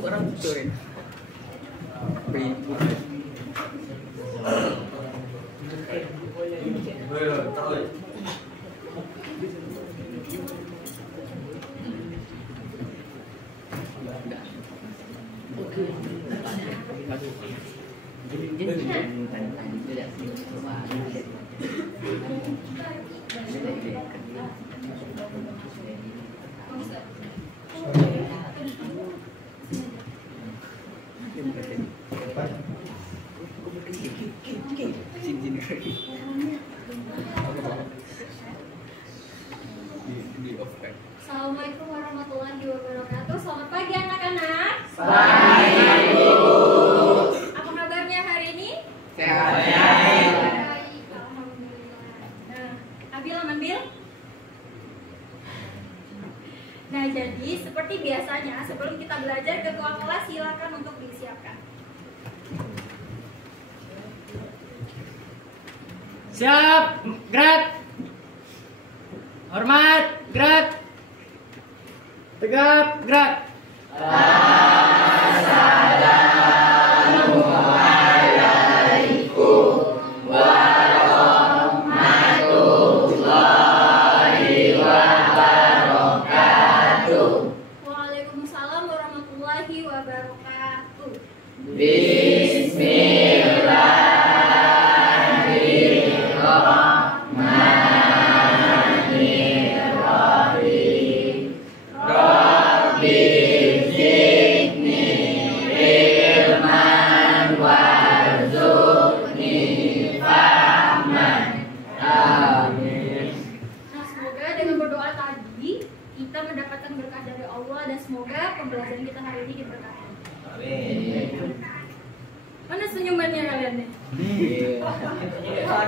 orang turin. Facebook. Assalamualaikum warahmatullahi wabarakatuh. Selamat pagi anak-anak. Pagi. Apa kabarnya hari ini? Sehat. Baik, alhamdulillah. Nah, Abil aman Bil? Nah, jadi seperti biasanya sebelum kita belajar ketua kelas silakan untuk disiapkan. Siap, gerak. Hormat, gerak. Tegap, gerak. Waalaikumsalam warahmatullahi wabarakatuh. Nah, semoga dengan berdoa tadi kita mendapatkan berkah dari Allah dan semoga pembelajaran kita hari ini diberkati. Mana senyumannya kalian nih?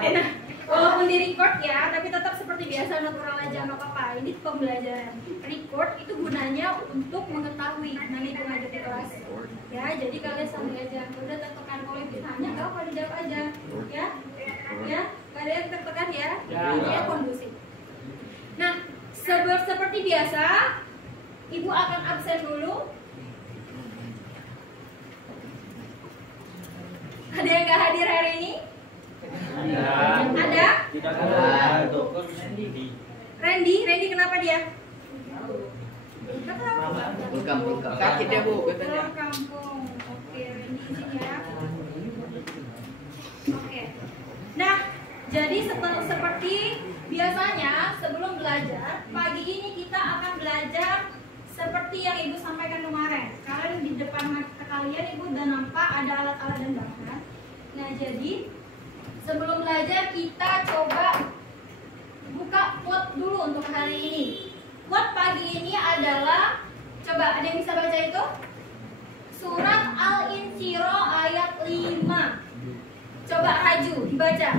Nah, walaupun di record ya, tapi tetap seperti biasa natural aja nggak apa-apa. Ini pembelajaran. Record itu gunanya untuk mengetahui nanti pengajar di kelas. Ya, jadi kalian santai aja. Udah tertekan kalau ditanya nggak apa dijawab aja. Ya, nggak ada yang tertekan ya. Ya, kondusif. Nah, seperti biasa, Ibu akan absen dulu. Ada yang nggak hadir hari ini? Ada? Randy kenapa dia? Bukan. Sakit dia Bu katanya. Pulang kampung. Oke, Randy izin ya. Oke. Nah, jadi seperti biasanya sebelum belajar, pagi ini kita akan belajar seperti yang Ibu sampaikan kemarin. Kalian di depan mata kalian Ibu udah nampak ada alat-alat dan bahan. Nah, jadi sebelum belajar kita coba buka quote dulu untuk hari ini. Quote pagi ini adalah, coba ada yang bisa baca itu? Surat Al-Insyirah ayat 5. Coba Raju dibaca.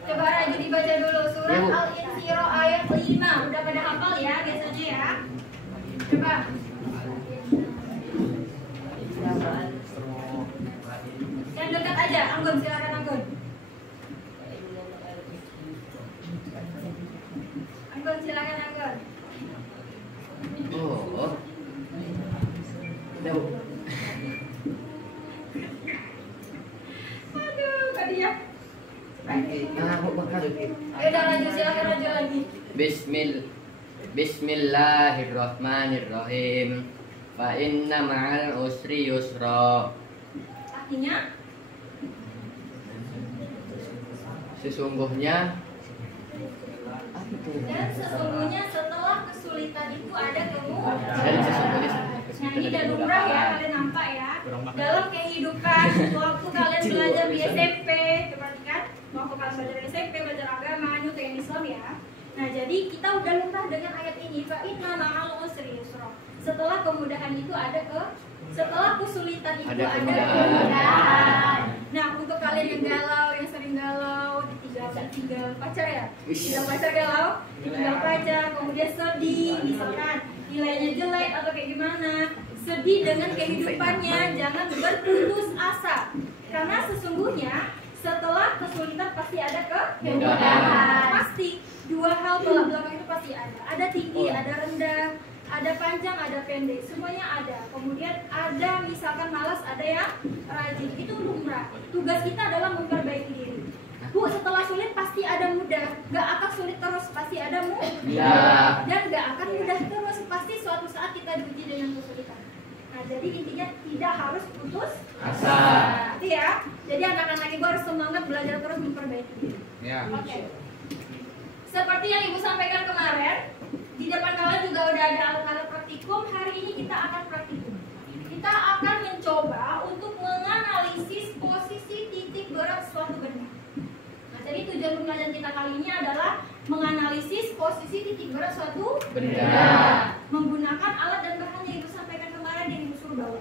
Coba Raju dibaca dulu surat Al-Insyirah ayat 5. Udah pada hafal ya biasanya ya. Coba. Yang dekat aja, Anggun silakan Anggun. Anggun silakan Anggun. Oh. Aduh, gak dia. Mau makan. Udah Raju silakan Raju lagi. Bismillahirrahmanirrahim. Fa inna ma'al usri yusra. Artinya Sesungguhnya dan sesungguhnya setelah kesulitan itu ada kemudahan. dan sesungguhnya Nah, ini dan lumrah ya, kalian nampak ya. Dalam kehidupan, waktu kalian belajar di SMP, perhatikan, waktu kalian belajar di SMP, belajar agama, nyutain Islam ya. Nah, jadi kita udah lumrah dengan ayat ini, fa inna ma'al usri yusra. Setelah kemudahan itu setelah kesulitan itu ada kemudahan. Nah, untuk kalian yang galau, yang sering galau, ditinggal pacar ya, tinggal pacar galau, ditinggal pacar, kemudian sedih, misalkan nilainya jelek atau kayak gimana, sedih dengan kehidupannya, jangan berputus asa, karena sesungguhnya setelah kesulitan pasti ada kemudahan. Pasti dua hal tolak belakang itu pasti ada tinggi, ada rendah, ada panjang, ada pendek, semuanya ada. Kemudian ada misalkan malas, ada yang rajin. Itu lumrah. Tugas kita adalah memperbaiki diri. Bu, setelah sulit pasti ada mudah. Gak akan sulit terus, pasti ada mudah. Dan gak akan mudah terus, pasti suatu saat kita diuji dengan kesulitan. Nah, jadi intinya tidak harus putus asa. Ya. Jadi anak-anak ibu harus semangat belajar terus memperbaiki diri. Ya. Oke. Seperti yang ibu sampaikan kemarin, di depan kalian juga udah ada alat-alat praktikum. Hari ini kita akan praktikum. Kita akan mencoba untuk menganalisis posisi titik berat suatu benda. Nah, jadi tujuan pembelajaran kita kali ini adalah menganalisis posisi titik berat suatu benda menggunakan alat dan bahan yang ibu sampaikan kemarin yang ibu suruh bawa.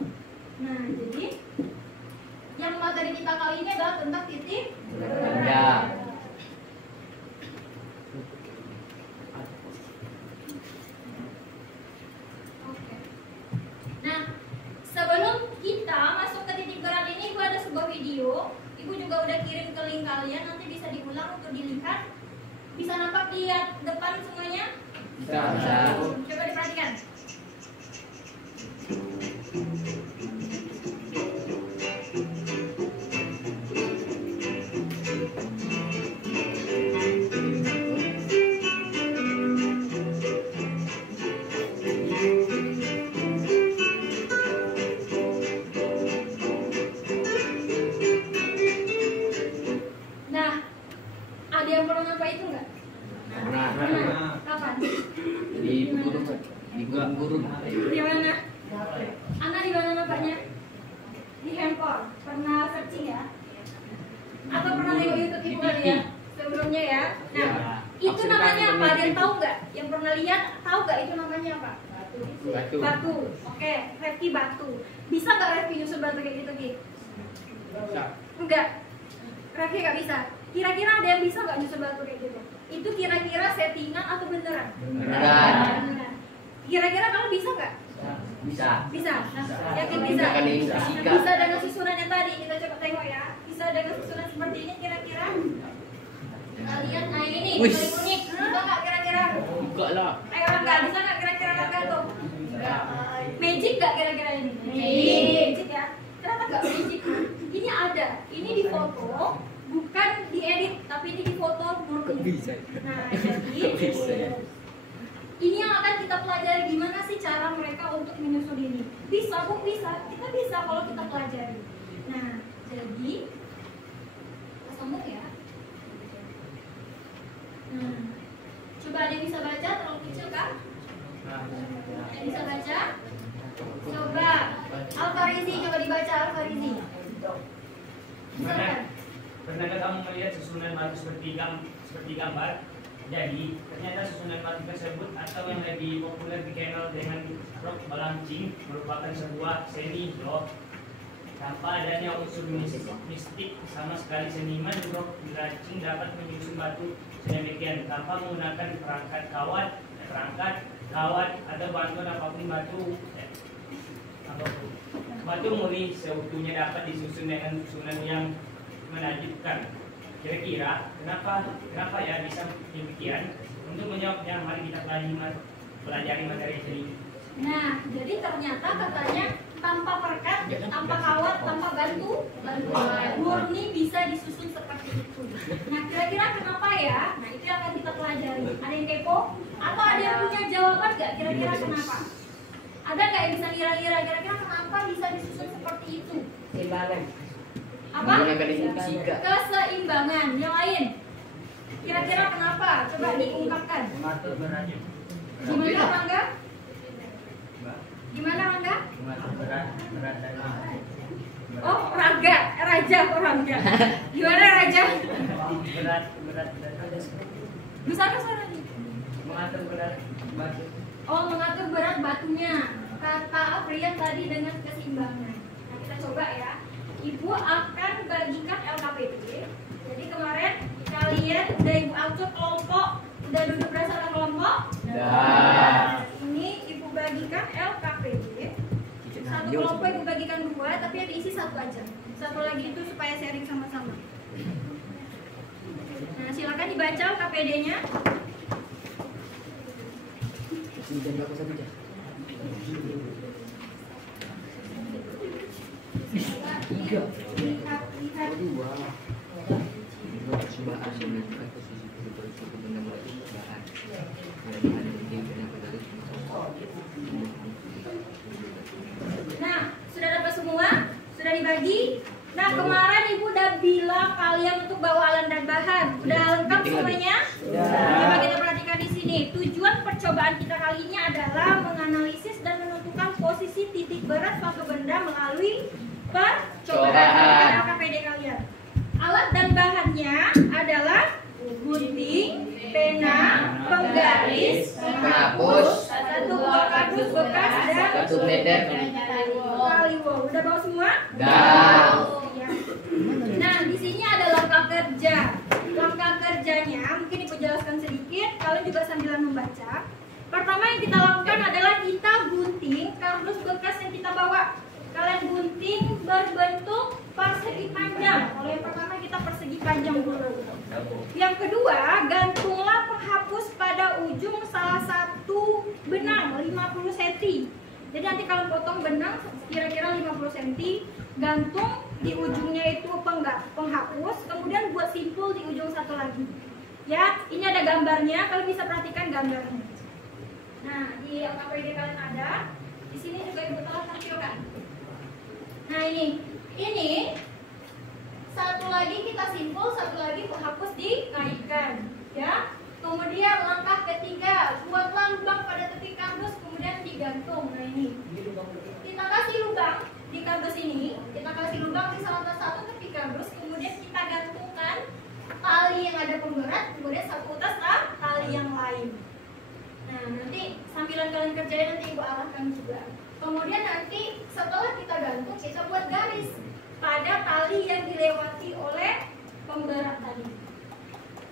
Nah, jadi yang materi kita kali ini adalah tentang titik berat. Nah, sebelum kita masuk ke titik berat ini, ibu ada sebuah video. Ibu juga udah kirim ke link kalian, nanti bisa diulang untuk dilihat. Bisa nampak di depan semuanya? Bisa. Coba diperhatikan. Guru. Di mana? Anak di mana nampaknya? Di handphone. Pernah searching ya? Atau pernah nengok YouTube ibu kali ya? Sebelumnya ya. Nah, itu namanya apa? Ada yang tahu nggak? Yang pernah lihat tahu nggak itu namanya apa? Batu. Batu. Oke, Reski batu. Bisa nggak Reski nyusun batu kayak gitu Ki? Enggak. Reski nggak bisa. Kira-kira ada yang bisa nggak nyusun batu kayak gitu? Itu kira-kira settingan atau beneran? Beneran. Kira-kira kamu bisa nggak? Bisa. Bisa. Yakin bisa? Bisa dengan susunan yang tadi kita coba tengok ya. Bisa dengan susunan seperti ini kira-kira? Kita lihat. Nah ini paling unik. Bisa nggak kira-kira? Buka lah. Ayo Rangga, bisa nggak kira-kira Rangga tuh? Magic nggak kira-kira ini? Magic ya. Ternyata nggak magic. Ini ada. Ini di foto. Bukan diedit, tapi ini di foto murni. Nah jadi ini yang akan kita pelajari gimana sih cara mereka untuk menyusun ini. Bisa bu, bisa. Kita bisa kalau kita pelajari. Nah, jadi sambung ya. Nah, coba ada yang bisa baca, terlalu kecil kan? Ada yang bisa baca? Coba Al-Farizi, coba dibaca Al-Farizi. Pernahkah kamu melihat susunan batu seperti gambar? Jadi, ternyata susunan batu tersebut atau yang lebih populer dikenal dengan rock balancing merupakan sebuah seni loh. Tanpa adanya unsur mistik, sama sekali seniman rock balancing dapat menyusun batu sedemikian tanpa menggunakan perangkat kawat atau bantuan apapun batu murni seutuhnya dapat disusun dengan susunan yang menakjubkan. Kira-kira kenapa ya bisa demikian? Untuk menjawabnya, mari kita pelajari materi ini. Nah, jadi ternyata katanya tanpa perekat, tanpa kawat, tanpa bantuan murni bisa disusun seperti itu. Nah, kira-kira kenapa ya? Nah, itu yang akan kita pelajari. Ada yang kepo? Atau ada yang punya jawaban nggak? Kira-kira kenapa? Ada nggak yang bisa kira-kira? Kira-kira kenapa bisa disusun seperti itu? Apa? Keseimbangan. Yang lain? Kira-kira kenapa? Coba diungkapkan. Gimana Rangga? Gimana Rangga? Oh, Raga, Raja kok Rangga. Gimana Raja? Bisa ke suaranya? Mengatur berat batu. Oh, mengatur berat batunya. Kata Aprian tadi dengan keseimbangan. Nah, kita coba ya. Ibu akan bagikan LKPD. Jadi kemarin kalian udah ibu atur kelompok, udah duduk berdasarkan kelompok. Nah, ini ibu bagikan LKPD. Satu kelompok ibu bagikan 2, tapi yang diisi 1 aja. Satu lagi itu supaya sharing sama-sama. Nah, silakan dibaca LKPD-nya. Tiga. Lihat. Dua. Percobaan menentukan posisi suku benda melalui percobaan. Ada bahan penting kenapa dari Nah, sudah dapat semua? Sudah dibagi? Nah, kemarin Ibu udah bilang kalian untuk bawa alat dan bahan. Udah lengkap semuanya? Coba kita perhatikan di sini. Tujuan percobaan kita kali ini adalah menganalisis dan menentukan posisi titik berat suatu benda melalui percobaan LKPD kalian. Alat dan bahannya adalah gunting, pena, penggaris, penghapus, satu buah kardus bekas dan satu meter. kaliwol. Udah bawa semua? Dah. Ya. Nah, di sini ada langkah kerja. Langkah kerjanya mungkin Ibu jelaskan sedikit, kalian juga sambilan membaca. Pertama yang kita lakukan adalah kita gunting kardus bekas yang kita bawa. Kalian gunting berbentuk persegi panjang. Kalau yang pertama kita persegi panjang dulu. Yang kedua, gantunglah penghapus pada ujung salah satu benang 50 cm. Jadi nanti kalian potong benang kira-kira 50 cm, gantung di ujungnya itu penghapus, kemudian buat simpul di ujung satu lagi. Ya, ini ada gambarnya, kalian bisa perhatikan gambarnya. Nah, di LKPD kalian ada, di sini juga Ibu telah tampilkan. Nah, ini satu lagi kita simpul, satu lagi penghapus dikaitkan, ya. Kemudian langkah ketiga, buatlah lubang pada tepi kardus, kemudian digantung. Nah, ini kita kasih lubang di kardus ini, kita kasih lubang di salah satu tepi kardus, kemudian kita gantungkan tali yang ada pemberat, kemudian satu tas tali yang lain. Nah, nanti sambilan kalian kerjain nanti Ibu arahkan juga. Kemudian nanti setelah kita gantung, kita buat garis pada tali yang dilewati oleh pemberat tadi.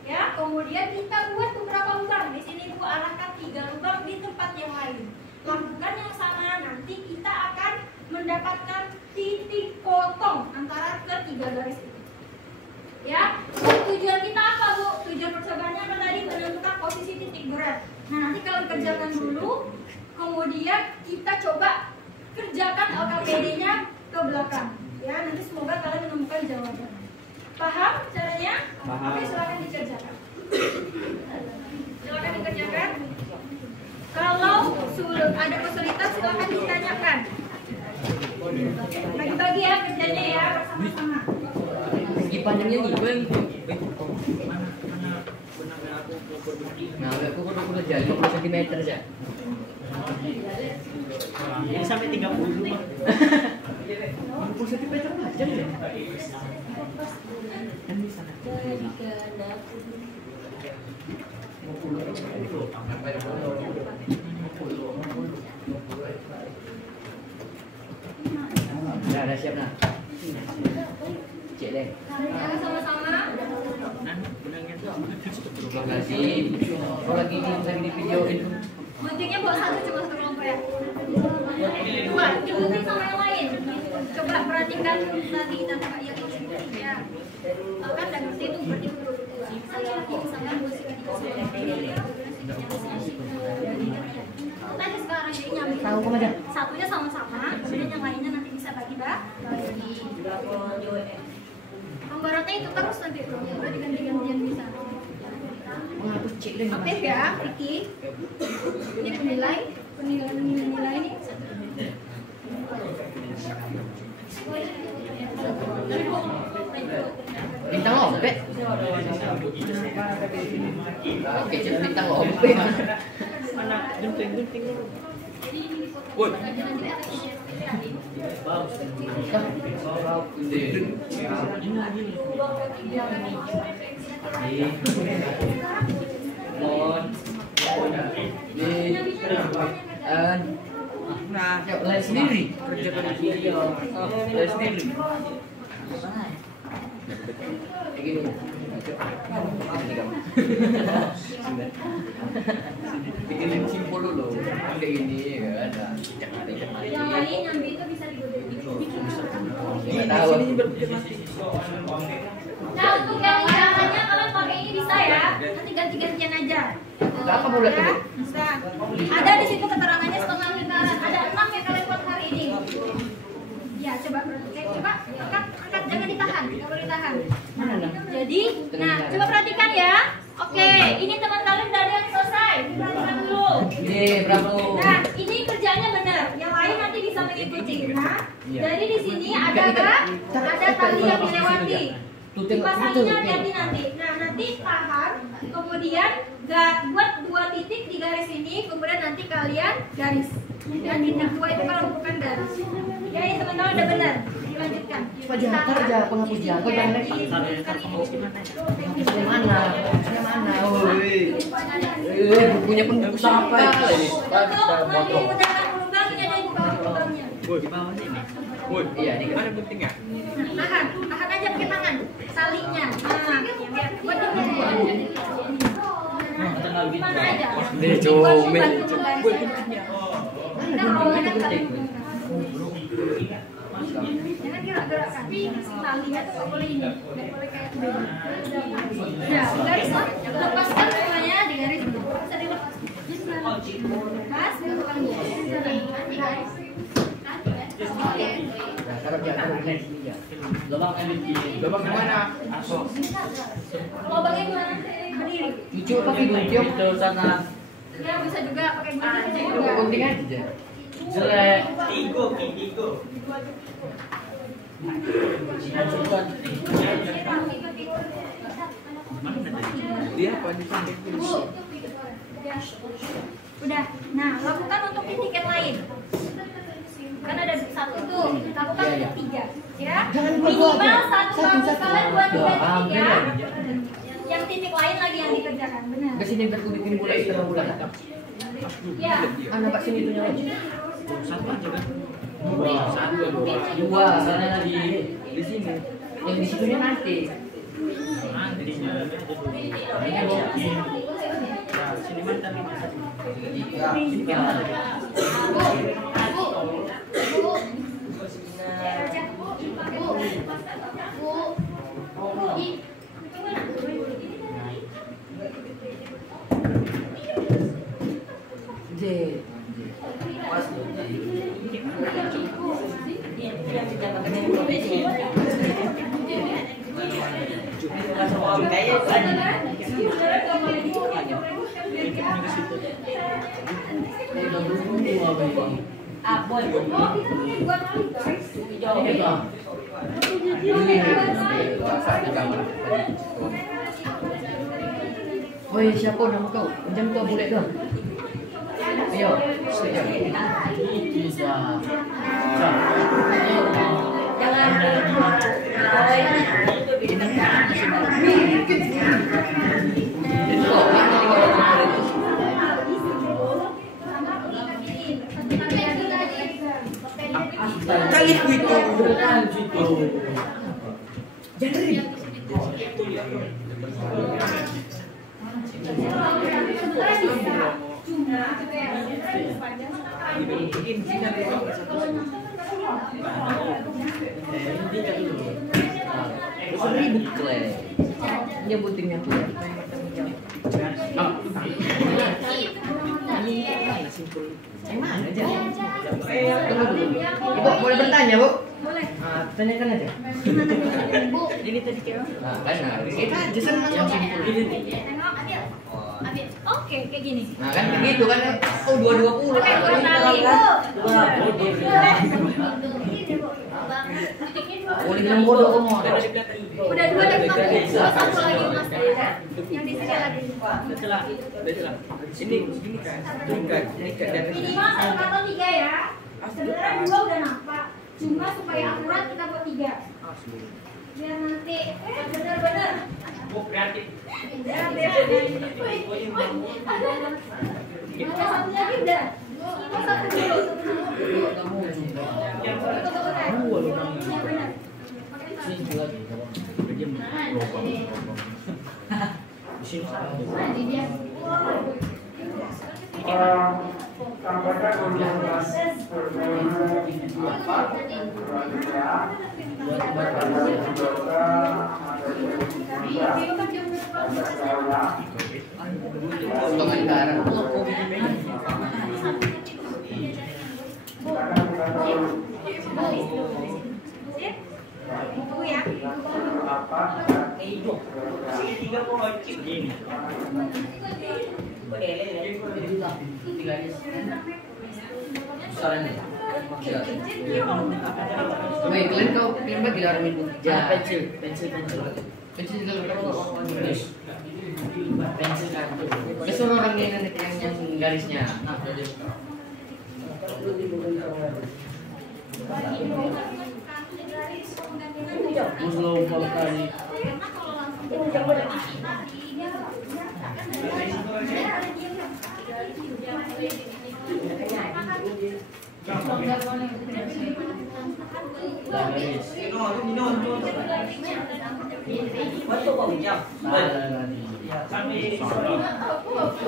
Ya, kemudian kita buat beberapa lubang. Di sini Ibu arahkan 3 lubang di tempat yang lain. Lakukan yang sama, nanti kita akan mendapatkan titik potong antara ketiga garis itu. Ya, tujuan kita apa, Bu? Tujuan percobaannya apa tadi? Menentukan posisi titik berat. Nah, nanti kalian kerjakan dulu, kemudian kita coba kerjakan LKPD-nya ke belakang. Ya, nanti semoga kalian menemukan jawaban. Paham caranya? Paham. Oke, silakan dikerjakan. Silakan dikerjakan. Kalau ada kesulitan silakan ditanyakan. Bagi-bagi ya kerjanya ya, bersama-sama. Segi panjangnya nih, gue yang nah, aku udah jalan 50 cm aja. Ini sampai 30. 50 cm panjang ya. Udah siap nah. Cek deh. Jangan sama-sama. Terima kasih. Oh lagi di videoin. Guntingnya bawa satu, cuma satu kelompok ya. Dua, digunting sama yang lain. Coba perhatikan tadi tata yang ya. Kan dan ngerti itu berarti saya lagi misalkan musik tadi sekarang jadi nyambung. Satunya sama-sama, kemudian yang lainnya nanti bisa bagi-bagi. Pembaratnya itu terus nanti udah diganti-gantian bisa. Menghapus cek deh. Aktif ya, Ricky. Ini penilai ini. Bintang lompe. Oke, cek bintang lompe. Mana gunting dulu. Woi. Nah, lihat sendiri. Kerjakan video. Lihat sendiri. Kayak gini. Bikin simpul dulu. Kayak gini kan. Yang lain nyambi itu bisa digodain. Nggak tahu. Nah, untuk yang caranya kalian pakai ini bisa ya. Nanti ganti-gantian aja. Berapa bulan ya? tuh? Bisa. Ada di situ keterangannya setengah lingkaran. Nah, ini kerjanya benar. Yang lain nanti bisa mengikuti. Nah, jadi di sini ada tali yang dilewati. Dipasanginya hati-hati nanti. Nah, nanti tahan. Kemudian buat 2 titik di garis ini. Kemudian nanti kalian garis. Dan titik 2 itu kalau bukan garis. Ya, ini teman-teman udah benar. Dilanjutkan. Pak jatuh aja, penghapus jatuh jangan mana? Bukunya penghapus apa ini? Di bawah sini. Iya, ini Ada guntingnya. Tahan aja pakai tangan. Salingnya. Nah, buat gimana aja? Nih, comel. Kita awalnya jangan gerak-gerakkan. Talinya tuh nggak boleh ini, nggak boleh kayak begini. Nah, garis lah. Lepaskan semuanya di garis. Bisa dilepas. Lepas, garis. Lubang mana? Mau pakai gimana? Berdiri. Lucu pakai gunting itu sana. Ya bisa juga pakai gunting Pakai juga. gunting aja. Jelek. Tigo. Dia apa di samping? Bu. Udah. Nah, lakukan untuk titik yang lain. Kan ada 1 tuh, lakukan untuk 3 ya. Minimal 1 kampus kalian buat 3 titik ya. Yang titik lain lagi yang dikerjakan, benar. Ke sini bikin bola setengah bulan. Ya. Anak Pak sini tuh nyawa. Satu aja kan? Dua, sana lagi di sini. Yang di situnya nanti. Sini mantan. Woi, siapa nama kau? Macam kau boleh ke? Ayo, sekejap. Tali itu. Jadi. Ribut klay. Dia butingnya tuh. Yang mana aja? Tunggu dulu. Ibu boleh bertanya, Bu? Boleh. Tanyakan aja. Bu, Ini tadi kayak Nah, kan kita aja senang yang simpul. tengok Adil. Adil. Oke, kayak gini. Nah, kan begitu kan. Oh, 220. Pakai kurang tali. Boleh bilang bodoh kamu. Udah 2 dan 1 lagi Mas. Yang di sini lagi. Sini kan. Ini kan. Minimal 1 atau 3 ya. Sebenarnya 2 udah nampak. Cuma supaya akurat kita buat 3. Biar nanti benar-benar. Kreatif. Ya, biar. Ada satu lagi udah. Ini 1 dulu. Potongan darah. Buku ya. Segitiga pojok gini. Tiga suaranya. Woi, kalian kau pilih bagi orang minum Ya, ja. pensil Kecil kalau pensil kan. besar orang yang garisnya. Muslim Volcani.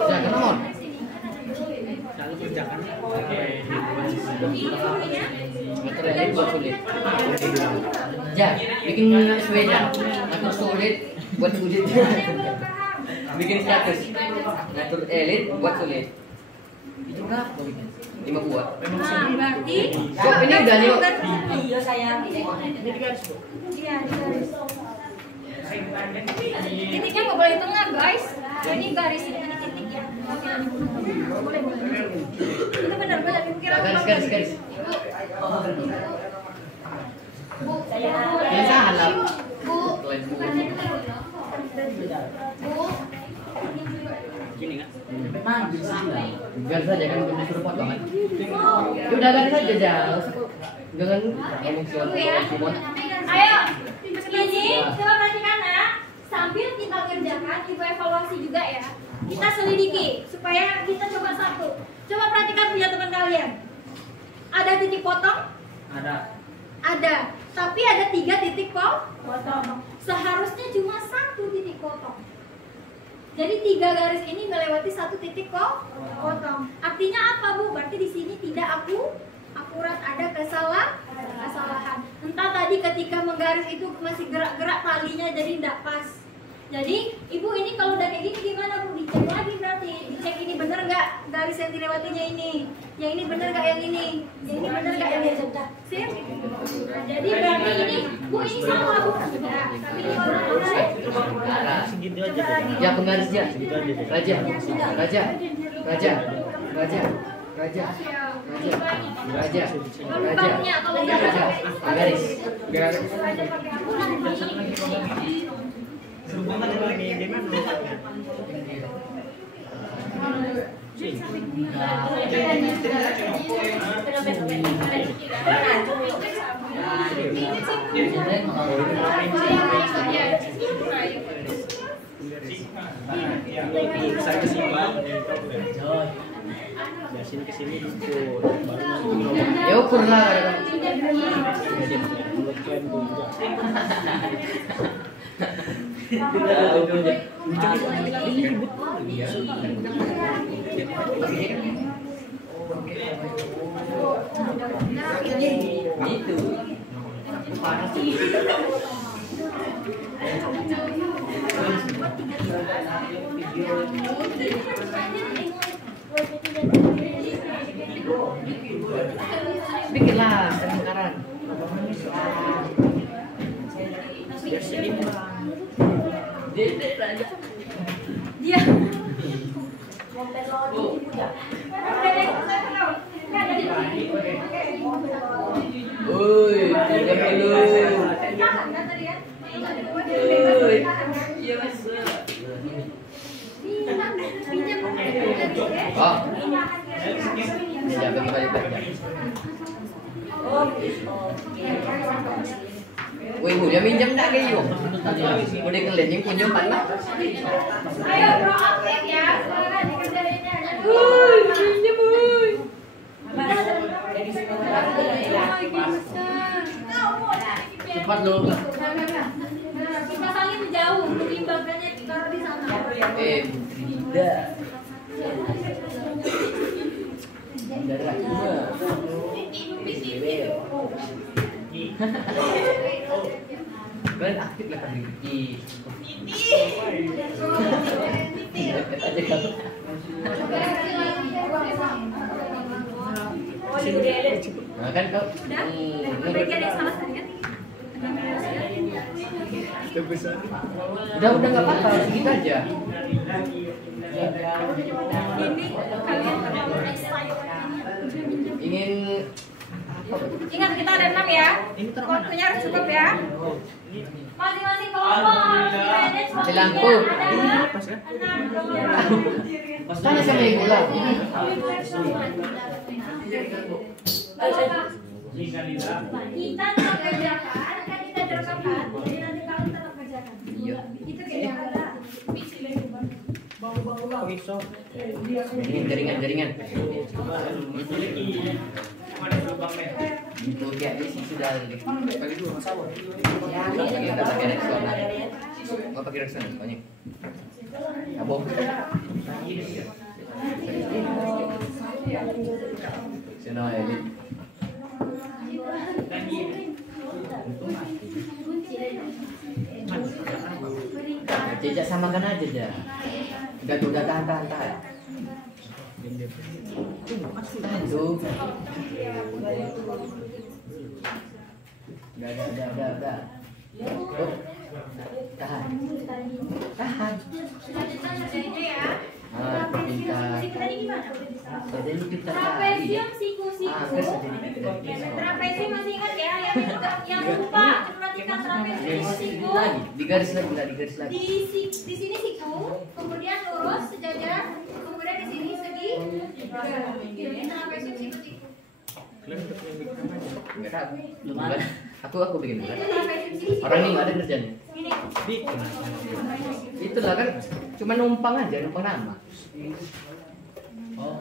Jangan nomor. Selalu kerjakan. Materialnya buat sulit. Ya, bikin sesuainya. Ngatur sulit, buat sulit. Bikin status. Ngatur elit, buat sulit. Itu berapa bikin? 5 buah. Nah, berarti Kok ini udah nih? iya sayang. Ini garis. Iya, di garis. Titiknya nggak boleh tengah, guys. Ini garis ini titik ya. Boleh. Itu benar benar pikiran. Garis. Bu, Ini salah. Bu. Kalian bu. Bu. Gini kan? Memang bisa. Garis saja kan udah disuruh potong kan. Ya udah garis saja jauh. Jangan ngomong Tunggu ya. Ayo, ini coba perhatikan ya. Sambil kita kerjakan, ibu evaluasi juga ya. Kita selidiki supaya kita coba satu. Coba perhatikan punya teman kalian. Ada titik potong? Ada. Ada. Tapi ada 3 titik potong. Seharusnya cuma 1 titik potong. Jadi 3 garis ini melewati 1 titik potong. Artinya apa, Bu? Berarti di sini tidak akurat, ada kesalahan. Entah tadi ketika menggaris itu masih gerak-gerak talinya jadi tidak pas. Jadi ibu ini kalau udah kayak gini gimana, Bu? Dicek lagi berarti. Dicek ini bener nggak garis yang dilewatinya ini. Yang ini bener nggak yang ini. Yang ini bener nggak yang ini. Sip? Nah, jadi berarti ini, Bu, ini salah, Bu. Ya, tapi ini Segitu aja. Ya penggaris ya. Raja. Lubangnya kalau nggak Garis. aja pakai aku nanti. Serumpungan itu lagi di mana? Saya kesimbang. Dari sini ke sini Ya ukur lah. Gitu. Panas sih. Bikinlah lingkaran. Dia. Woi, pinjam dulu. Woi, iya mas. Oh, ya bagi balik. Woi, udah minjem tak kayak yuk? Udah kalian yang punya mana? Ayo proaktif ya, sekarang dikerjainnya. Minjem, woi. Cepat lo. Kita saling jauh, timbangannya ditaruh di sana. Tidak. Darah juga. Kalian aktif lah kan di Nah kan kau Udah? Bagian yang salah tadi kan? udah nggak apa-apa segitu aja. Ini kalian terlalu excited. ingin Ingat kita ada 6 ya. Ini taruh mana? Waktunya harus cukup ya. Masing-masing kelompok harus di-manage Di lampu. Ini Ada pas kan? 6 sana sama ibu lah. Jika tidak, kita tetap kerjakan, kan kita terangkan. Jadi nanti kalian tetap kerjakan. Iya. Itu kayak ada. Pisau. Jaringan. ada lubangnya. Itu kayak di sini sudah ada. Kali dua sama. Kita pakai Rexona. Mau pakai Rexona banyak. Abang. Sino Elit. Jejak samakan aja aja. Enggak udah tahan. Tuh. Udah. Oh. Tahan. Selanjutnya kerjainnya ya. Pintar. Tadi gimana? Jadi kita Trapesium siku-siku. Trapesium masih ingat ya? Yang lupa perhatikan trapesium siku-siku. di garis lagi. Di sini siku, kemudian lurus sejajar, kemudian di sini segi. Ini trapesium siku-siku. Enggak tahu. Aku bikin bukan. Itu trapesium siku-siku. Orang ini nggak ada kerjanya. Ini. Bikin. Itulah kan cuma numpang nama. Oh,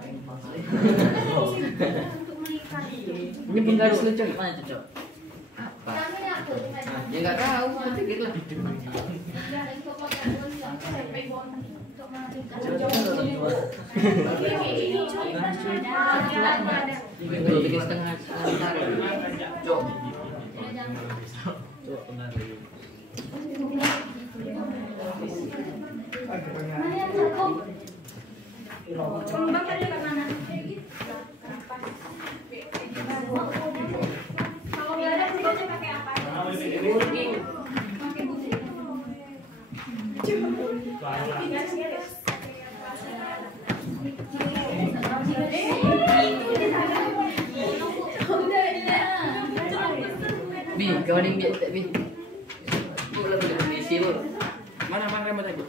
Untuk mengikat. Ini pun garis lucu. Mana itu, Cok? Apa? Kami aku. Ya nggak tahu. Nanti kita Itu bikin setengah. Cok, pengaruh. Pengembang tadi ke mana? Kalau nggak ada kerjanya pakai apa? Pakai buku. Bi, kawan yang biasa Bi. Boleh kondisi bu. Mana remote aja?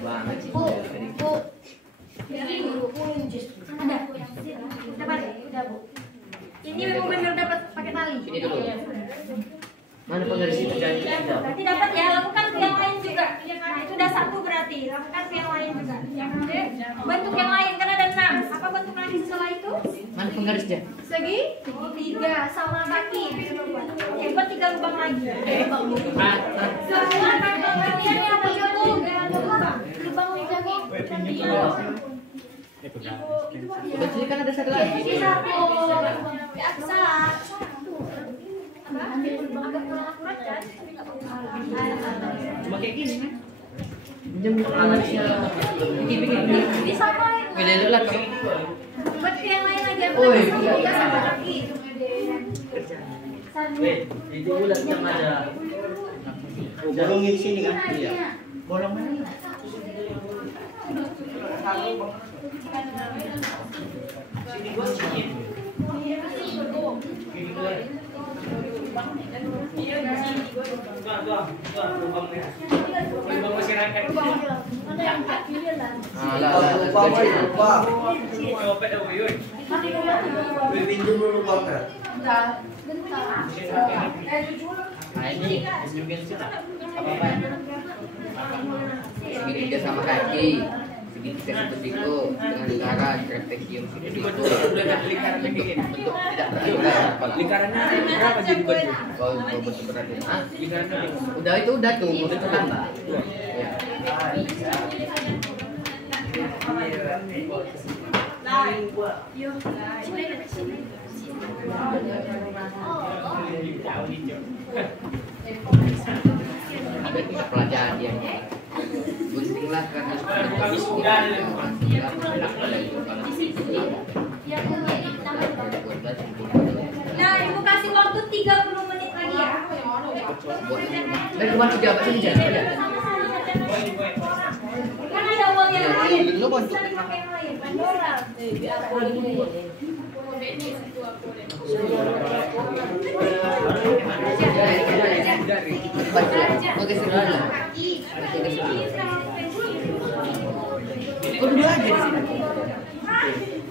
Banget sih. Ada. Dapat. Udah, Bu. Ini memang benar dapat pakai tali. Sini dulu. Mana penggaris itu jangan. Berarti dapat ya, lakukan ke yang lain juga. Nah, itu udah 1 berarti. Lakukan ke yang lain juga. Bentuk yang lain kan ada 6. Apa bentuk lagi setelah itu? Mana penggarisnya? Segi 3 sama kaki. Oke, buat 3 lubang lagi. Semua kalian yang bagian lubang lubang Berarti kan ada satu lagi. Biasa. Agak kurang akurat kan? Cuma kayak gini kan? Jam bikin. Disamain. Beda dulu lah kamu. Buat yang lain lagi apa? Oh, iya. Tiga sama kaki. Itu bulan yang ada. Bolongin di sini kan? Iya. Bolong mana? Lubang masyarakat. Lupa. Opet apa yun? Pinjam dulu lubangnya. Nah ini juga sih tak apa-apa. Segitiga sama kaki. Segitiga siku-siku dengan lingkaran trapesium siku-siku. Bentuk tidak berakar. Lingkarannya berapa jadi baju? Kalau bentuk berakar. Ah, Lingkarannya udah tuh, mau ditambah. Ya. Ada pelajaran yang guntinglah karena Nah, Ibu kasih waktu 30 menit lagi ya. dari rumah 3 apa sih? bisa dipakai yang lain. Oh, dua aja di sini.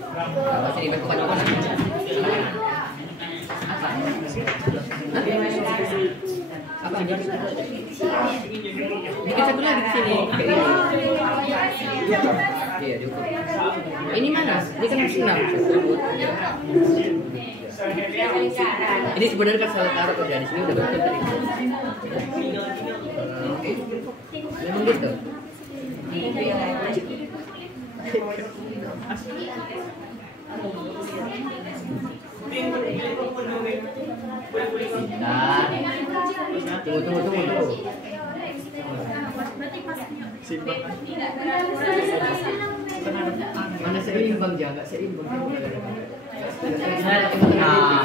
Kalau sini berkuat-kuat. Apa ini? Bikin satu lagi di sini. Iya, cukup. Ini mana? Ini kan harus 6. Ini sebenarnya kan salah taruh kerja di sini udah betul tadi. Oke. Memang gitu. Nah, tunggu. Mana seimbang ya? Enggak seimbang. Nah,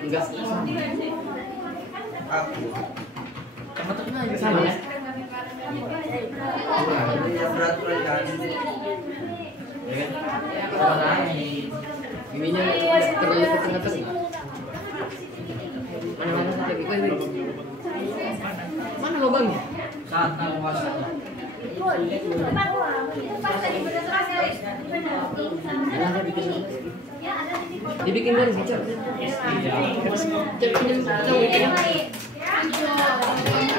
enggak. Teman-teman aja sama ya. Ininya terlalu ke tengah-tengah. Mana lagi? Mana lubangnya? Dibikin dari sini.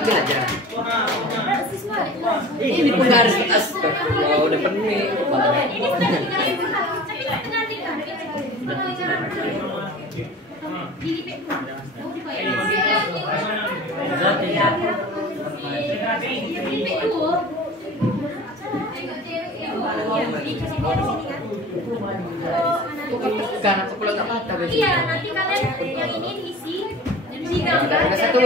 Belajar. Ini penggaris astagfirullah udah penuh. Tekan aku pulang tak patah. Iya, nanti kalian yang ini diisi digambar. Ada satu.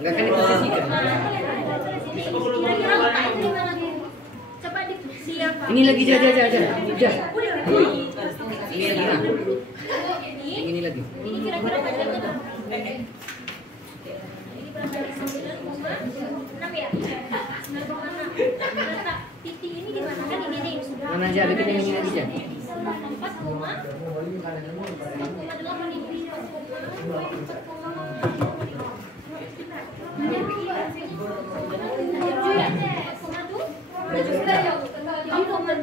Enggak kan itu sisihkan. Coba siapa? Ini lagi jah. Ini lagi. Ini lagi. Ini kira-kira panjangnya tuh. Ini berapa? 9,6 ya? 9,6. Letak titik ini di mana kan ini nih sudah. Mana aja bikin yang ini lagi jah. 4,8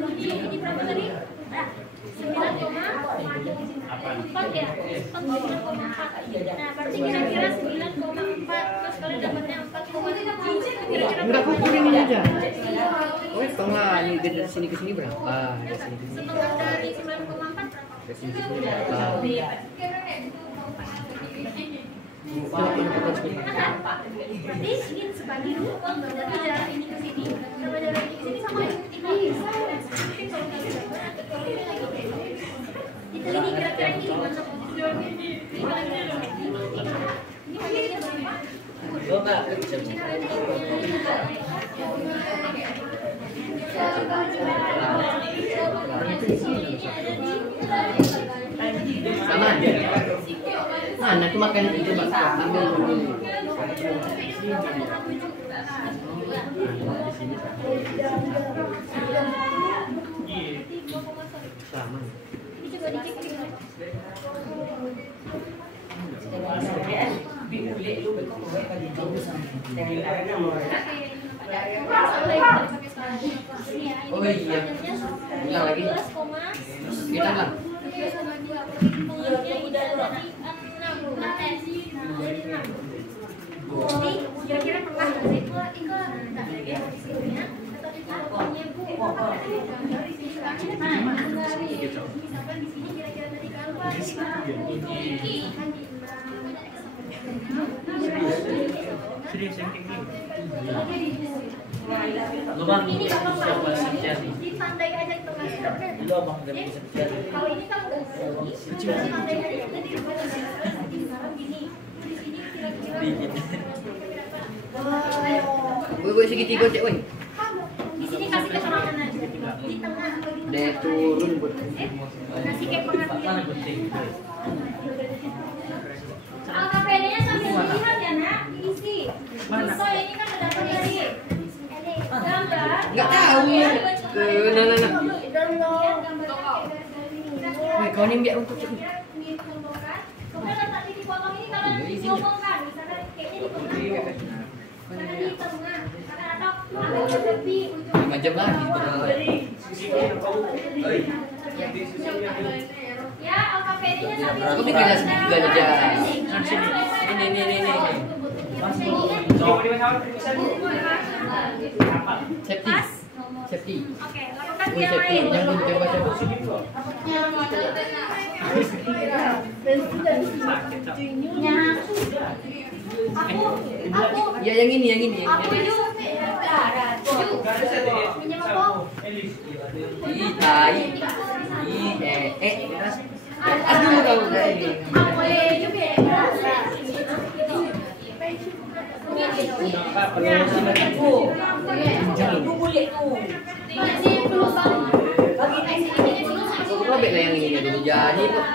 ini. Ini berapa tadi? 9,4 ya? 9,4. Nah, berarti kira-kira 9,4. Terus kalian dapatnya 4,7. Kira-kira Enggak kukur ini aja. Oh, setengah. Ini dari sini ke sini berapa? Dari sini ke sini. setengah dari 9,4 berapa? Dari sini ke sini berapa? Berarti ini sebagi dulu, berarti jarak ini ke sini sama jarak ini ke sini sama ini. Itu ini kira-kira ini gimana? Sama aja. Mana tuh makan itu coba ambil dulu. Sama. Ini coba dicek dulu. Oh iya. Bilang lagi. Kita lah. Jadi kira-kira pernah nggak sih? Misalkan di sini kira-kira tadi apa? Serius yang kayak gini. Lubang Ini nggak apa-apa. siapa Ditandai aja itu mas. Lubang dari bisa Kalau ini kan udah ditandai aja. Jadi sekarang gini. Di sini kira-kira. Gue segitiga cek, woi. Di sini kasih keterangan aja. Di tengah atau di Deh turun buat. kasih kayak pengertian. Soal KPD-nya sambil dilihat ya nak. Weh, kau ini biar untuk Kemudian letak di potong ini kalau diomongkan, misalkan kayaknya di tengah, misalkan di tengah, atau lebih ujung. 5 jam lagi. Ya, alfabetnya sambil Aku bikin segala aja. Ini. Safety. Oke, lakukan Wih, yang safety. lain. Jangan coba coba. Aku Ya yang ini. Aku minyak apa? Tai. Aduh tahu enggak ini. Aku robek lah yang ini dulu jadi kok.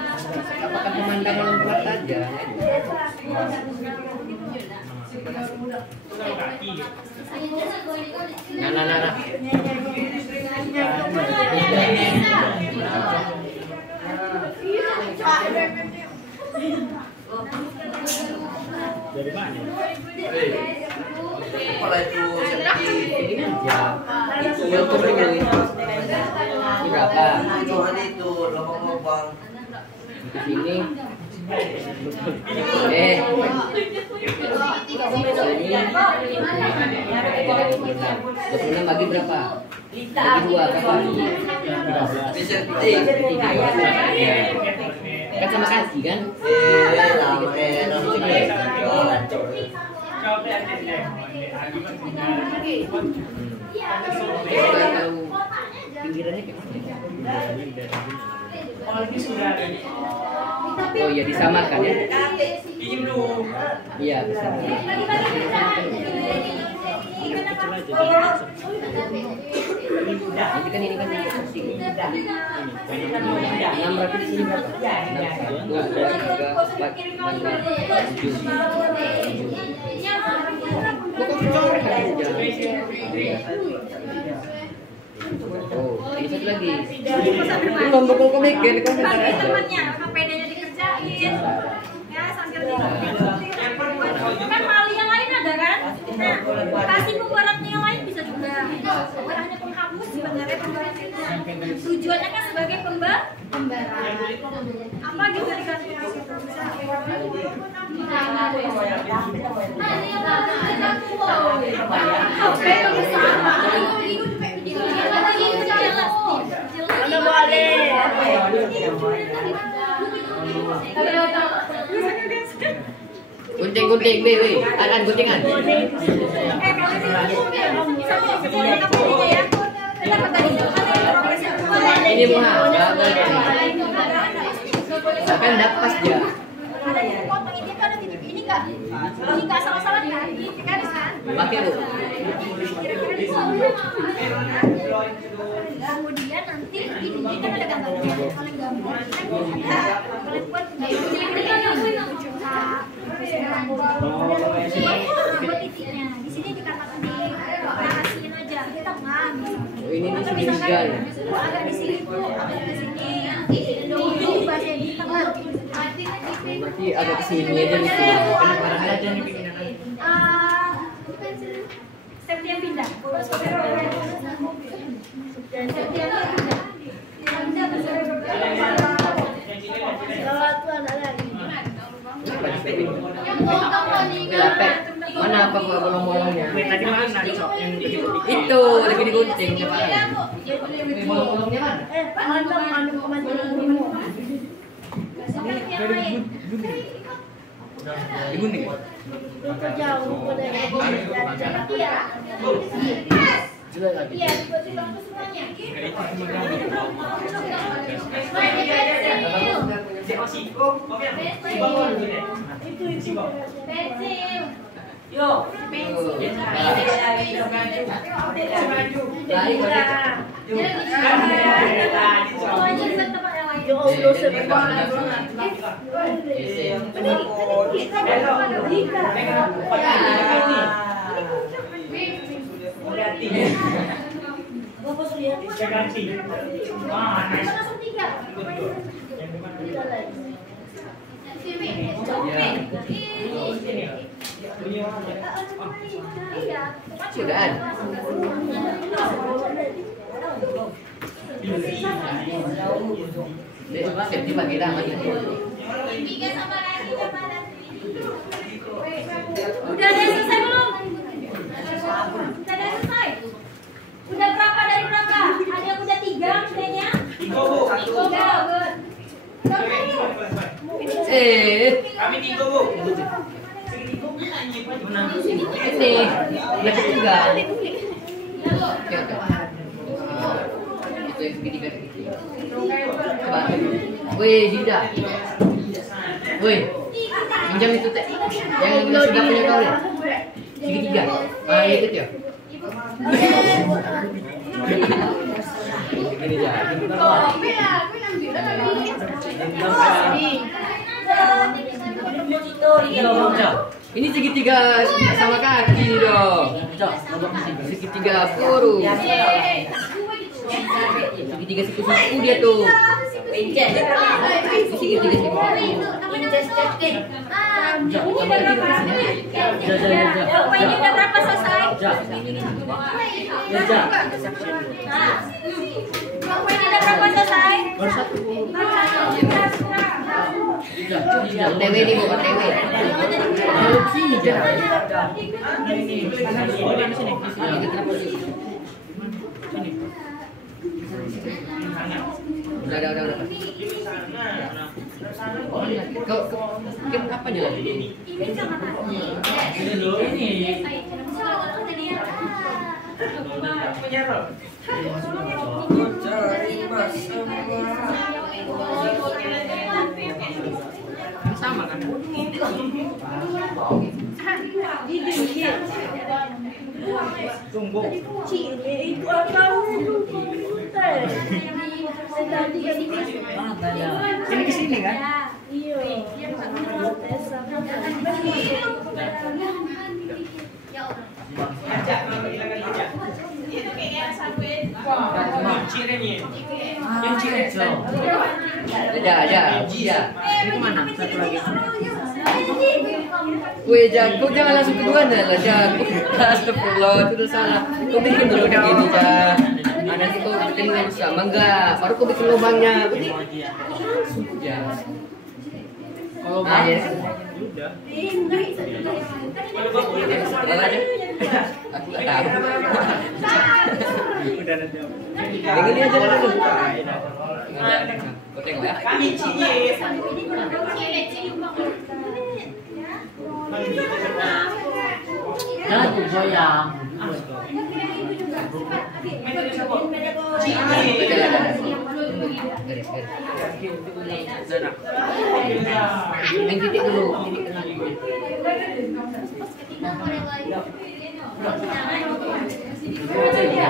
Apakah pemandangan lengkap aja? Nah. Dari mana? Kepala itu seperti Ini aja. Itu yang perlu ini berapa? itu lubang-lubang. Di sini. Ini bagi berapa? Bagi 2 berapa? Di seperti Kan sama kaki kan? Kalau pinggirannya kayak mana? Oh iya disamakan ya? Iya disamakan. Nanti kan ini kan pusing. 6 berarti di sini berapa? 6, 1, 2, 3, 4, 5, 6, 7. Pokoknya coret aja. Oh, ini satu lagi. Belum pokok kau mikir kau Bagi aja. temannya, HP-nya dikerjain. Ya, sambil kan hal yang lain ada kan? Nah, kasih pemberatnya yang lain bisa juga. Bukan hanya penghapus sebenarnya pemberatnya. Tujuannya kan sebagai pemberat. Apa gitu dikasih ke situ? Gunting, weh. An guntingan. Kalau ini bisa apa ya? Kita tadi Ini bunga. Sampai enggak pas dia. ada yang potong ini kan ada titik ini nggak salah-salah kan? Kan? Pakai bu. Kemudian nanti ini kan ada gambar paling gambar paling buat titiknya di sini dikatakan dikasihin aja di tengah Oh, ini nih segitiga ya. agak di sini bu agak di sini itu bahasa di tengah Berarti agak kesini aja nih. Kenapa aja nih pindah? safety yang pindah dan safety yang pindah Kelapet. Mana apa gua bolong-bolongnya? Tadi mana cok yang Itu lagi digunting coba. Bolong-bolongnya mana? Digunting. Jelas lagi. iya dibuat lampu semuanya pensil Lari semuanya di tempat yang lain Saya ganti. Wah, nice. Langsung 3. Yang di mana? Sudah. Siap dibagi tangan. Udah ada yang selesai belum? Udah ada yang selesai? Udah berapa dari berapa? Ada yang udah 3 kayaknya? 3, Bu. 3. Kami 3, Bu. Ini yang ketiga. Oke, oke. Itu yang ketiga. Coba. Woi, Dinda. Woi, pinjam itu teh. Yang sudah punya kau ya. Segitiga. Ah, itu ya. Ini aja. Ini segitiga sama kaki dong. Segitiga puru. Segitiga siku-siku dia tuh. Ini segitiga siku. Ini udah berapa selesai? Ini udah berapa selesai? Baru 1. OTW nih, Bu, OTW. Sini aja. Udah. Kau bikin apa aja lagi? Sama kan? Tunggu. Sini ke sini kan? Yang ciret. Ada. Ini kemana? Satu lagi. Weh, kau jangan langsung kedua lah, astagfirullah, itu udah salah. Kau bikin dulu kayak gini, Jah. Nanti kau bikin yang sama enggak? Baru kau bikin lubangnya. Ya. Kalau Ah, ya. Udah. Apa aja? Aku nggak tahu. Udah nanti. Yang ini aja dulu. Kau tengok ya. Kami cinyes. jangan tuh goyang. Yang titik dulu. Ada ya.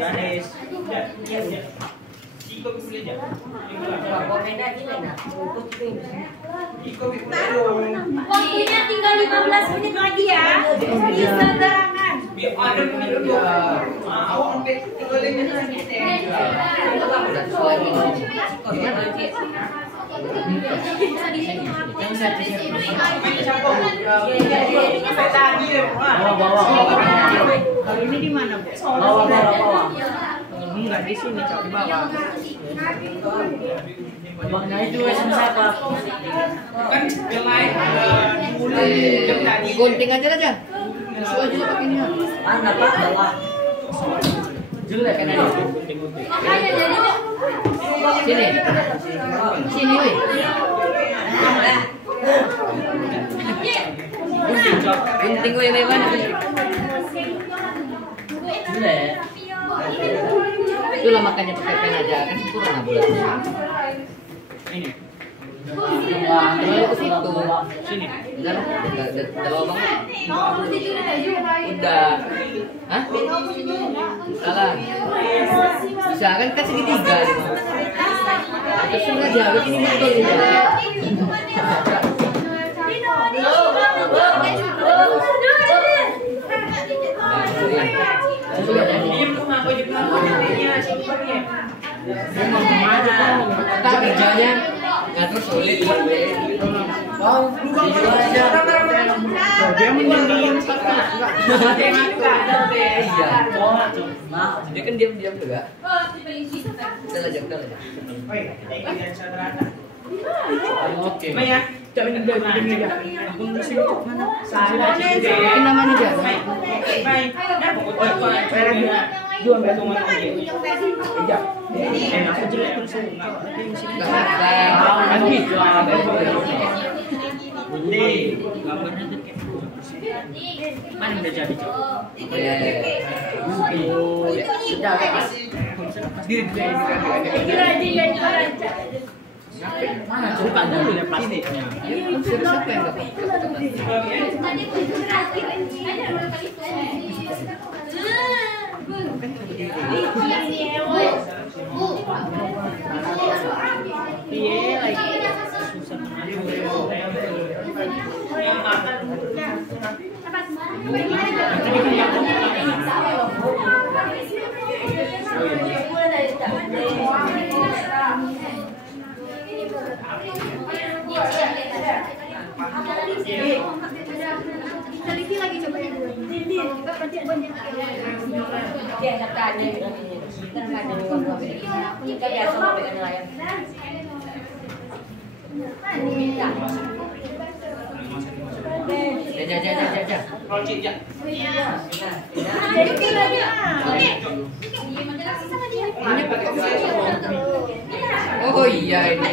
Ganes. Iko boleh aja. Waktunya tinggal 15 menit lagi ya. Bisa barengan. Biar ada minum. Awak sampai tinggalin Udah sesuai ini. Gimana? Bawa. Kalau ini di mana, Bu? Bawa. Enggak di sini, Cak, di bawah. Abangnya itu siapa? Kan yang lain Gunting aja. Langsung aja pakai ini. Mana, Pak? Bawah. Jelek kan ada. Makanya jadi Sini, woi. Gunting gue yang mana? Jelek. Itulah makanya pakai pen aja, kan sempurna bulatnya. Ini. Kalau ke situ, Sini. udah lubang. Udah. Hah? Salah. Bisa kan segitiga. Terus sengaja, begini betul ini. Diem tuh ngaku juga namanya simpennya. Tak kerjanya ngatur sulit buat beli. Wow, jujur aja. Dia mendiam satu. Iya. Dia kan diam-diam juga. Kita lajak. Oke. Maya, Cak ini dia. Aku nulis itu mana? salah juga. Ini namanya dia. Baik. Nah, pokoknya Jual betul mana? Iya. Aku jelek tulisannya. Ada yang sini. Lagi. Bunyi. Gambarnya tuh kayak mana udah jadi cok? Iya. Mana buka dulu ya plastiknya. Siapa yang dapat? Iya lagi. Teliti lagi coba yang dua. Coba nanti banyak. Dia kata ada kan ada dua kita biasa sampai ke nelayan. Ja. Project ya. Oh iya ini.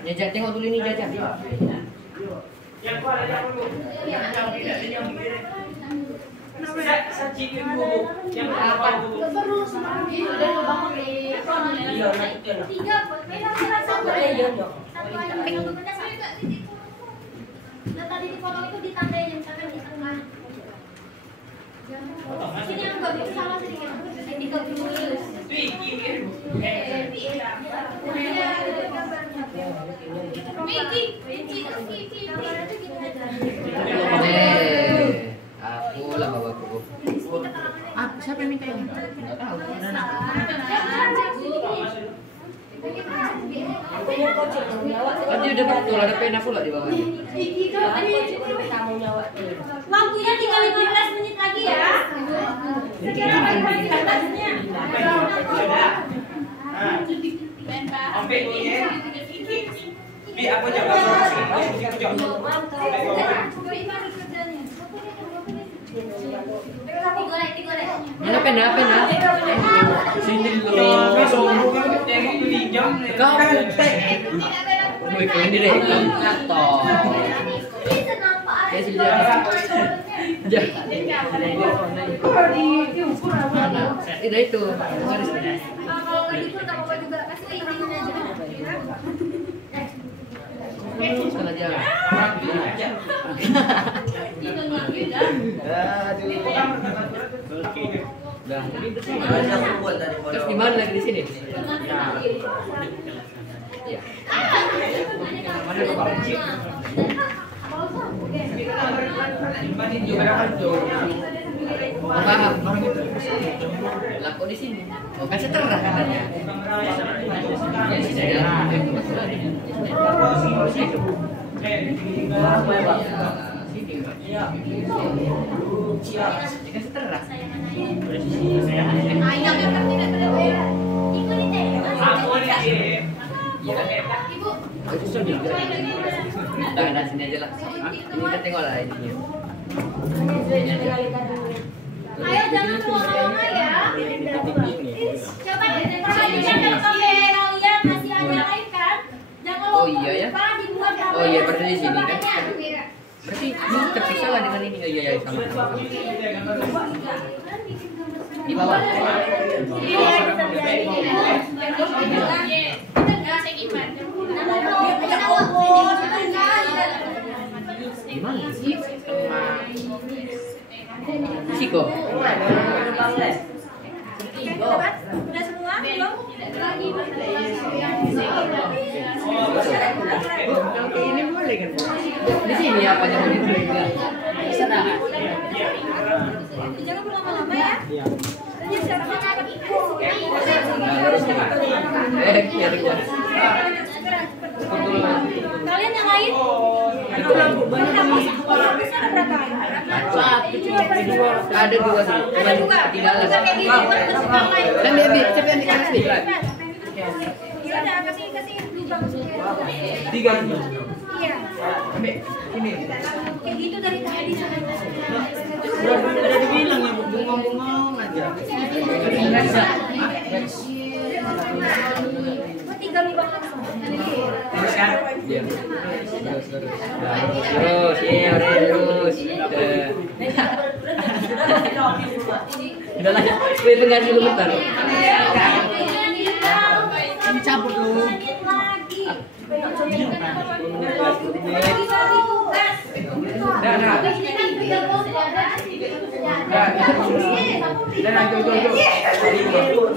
Jaja tengok dulu ini Jaja. Yang kuala yang dulu. Yang tidak yang sajikan dulu. Yang apa dulu? Iya, naik itu. Tiga buat merah satu. Nah, tadi dipotong itu ditandain misalkan di tengah. Sini yang bagus sama sedikit. Dikebus. Aku lah bapakku. Siapa yang minta ini? Enggak tahu. Kan dia udah betul ada pena pula di bawah. Waktunya tinggal 15 menit lagi ya. Sekarang batasnya. Sampai ini. Bi aku jaga solusi. Aku jaga. Mana pena? Sini dulu. Yang itu di jam. Kau Woi, kalian diri atau ya sudah. Ja. Tidak itu. Kalau nggak gitu nggak apa-apa juga. Kasih ini aja. Teruskan aja. Dah. Terus di mana lagi di sini? Ya. Paham? Laku di sini. Oh, kan seterah katanya. Ya sudah. Jika seterah. Ada sini aja lah. Ini kita tengok lah ini. Ayo jangan lama-lama ya. Coba perhatikan kalau kalian masih ada live kan. Jangan lupa Oh iya ya. dibuat Oh iya berarti di sini kan. gambarnya. Berarti ini terpisah lah dengan ini. Oh iya sama. Di bawah. Gimana sih? Risiko. Udah semua belum? Kalau kayak ini boleh kan? Di sini apa yang mau dibeli? Di sana. Jangan berlama-lama ya. Iya. Tanya siapa cepat. Kalian yang lain? Itu lampu banyak banget. Berapa? Ada dua sih. Cuma ketinggalan. Dan baby, siapa yang di atas nih? Gimana? Kasih lubang. Tiga ini. Iya. Ambil ini. Kayak gitu dari tadi sampai Udah dibilang ya, bengong-bengong aja. tiga lubang langsung. Terus kan? Iya. Terus, iya, terus. Udah lah, gue dengar dulu bentar. Cabut lu.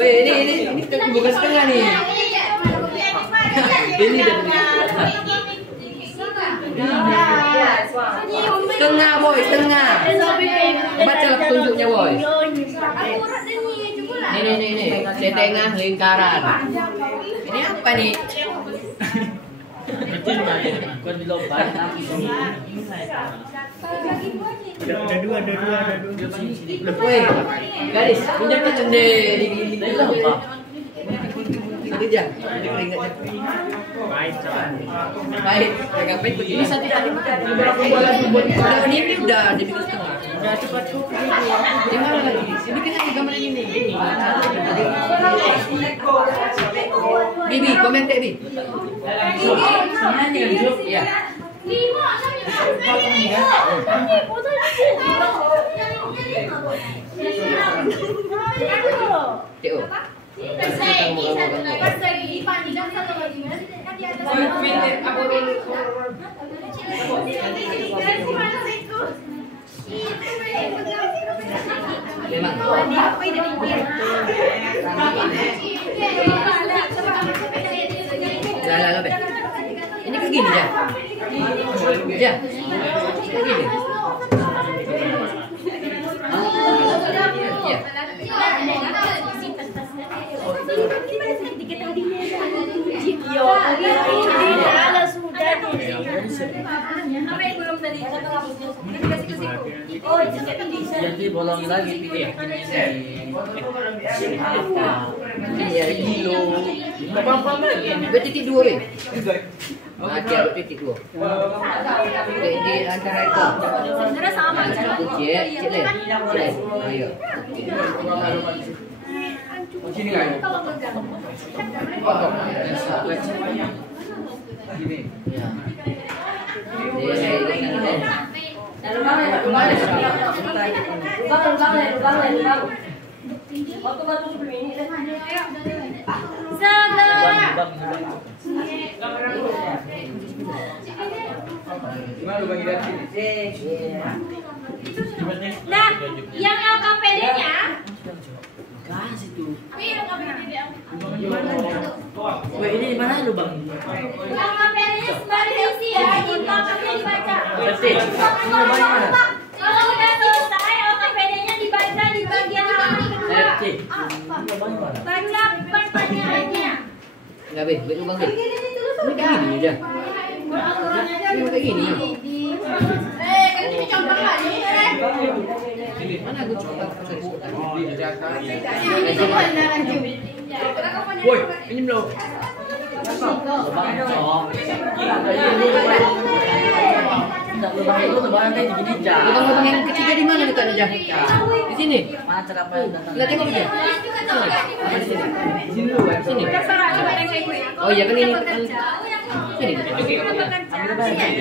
Ini bukan setengah nih. Ini setengah boy, setengah. Baca petunjuknya boy. Ini setengah lingkaran. Ini apa nih? Bukan di lompat. Ada dua. Woi, guys, pinjam pinjam deh di lompat. Ini aja, ini keringatnya. Baik, ngapain begini? Ini satu kali makan. Berapa bola buat ini udah dibikin setengah. Udah cepat tuh. Di mana lagi? Bikin lagi gambar ini. Bibi, komen Bibi. Semuanya kan grup Ya. TO. Memang. Lah, Be. Ini kayak gini ya. Ya. Kayak gini. Ya. Jadi bolong lagi pilih. Iya, kilo. Apa lagi? 2.2 Be. Mati 2.2. Di antara itu. Sebenarnya sama aja. Cile. Ayo. Sini kan? Gini. Ya. Gimana lu bagi dari sini? Nah, yang LKPD-nya Kasih tuh. Gimana? Wah, ini di mana lu bang? LKPD-nya sembari diisi ya, LKPD-nya dibaca. Betul. Ini bang mana? Kalau udah selesai, LKPD-nya dibaca di bagian halaman kedua. Baca pertanyaannya. Enggak Be, Be Bang Be. Ini kayak gini aja. Ini kayak gini. Kan ini contoh lagi. Mana gue coba. Woi, ini belum. Lubang itu lubang kayak gini aja. Lubang yang ketiga di mana letaknya aja? Di sini. Mana cara apa yang datang? Lihat tengok aja. Apa di sini? Di sini lu kan? Sini. Terserah coba yang kayak gue. Oh iya kan ini kan sini.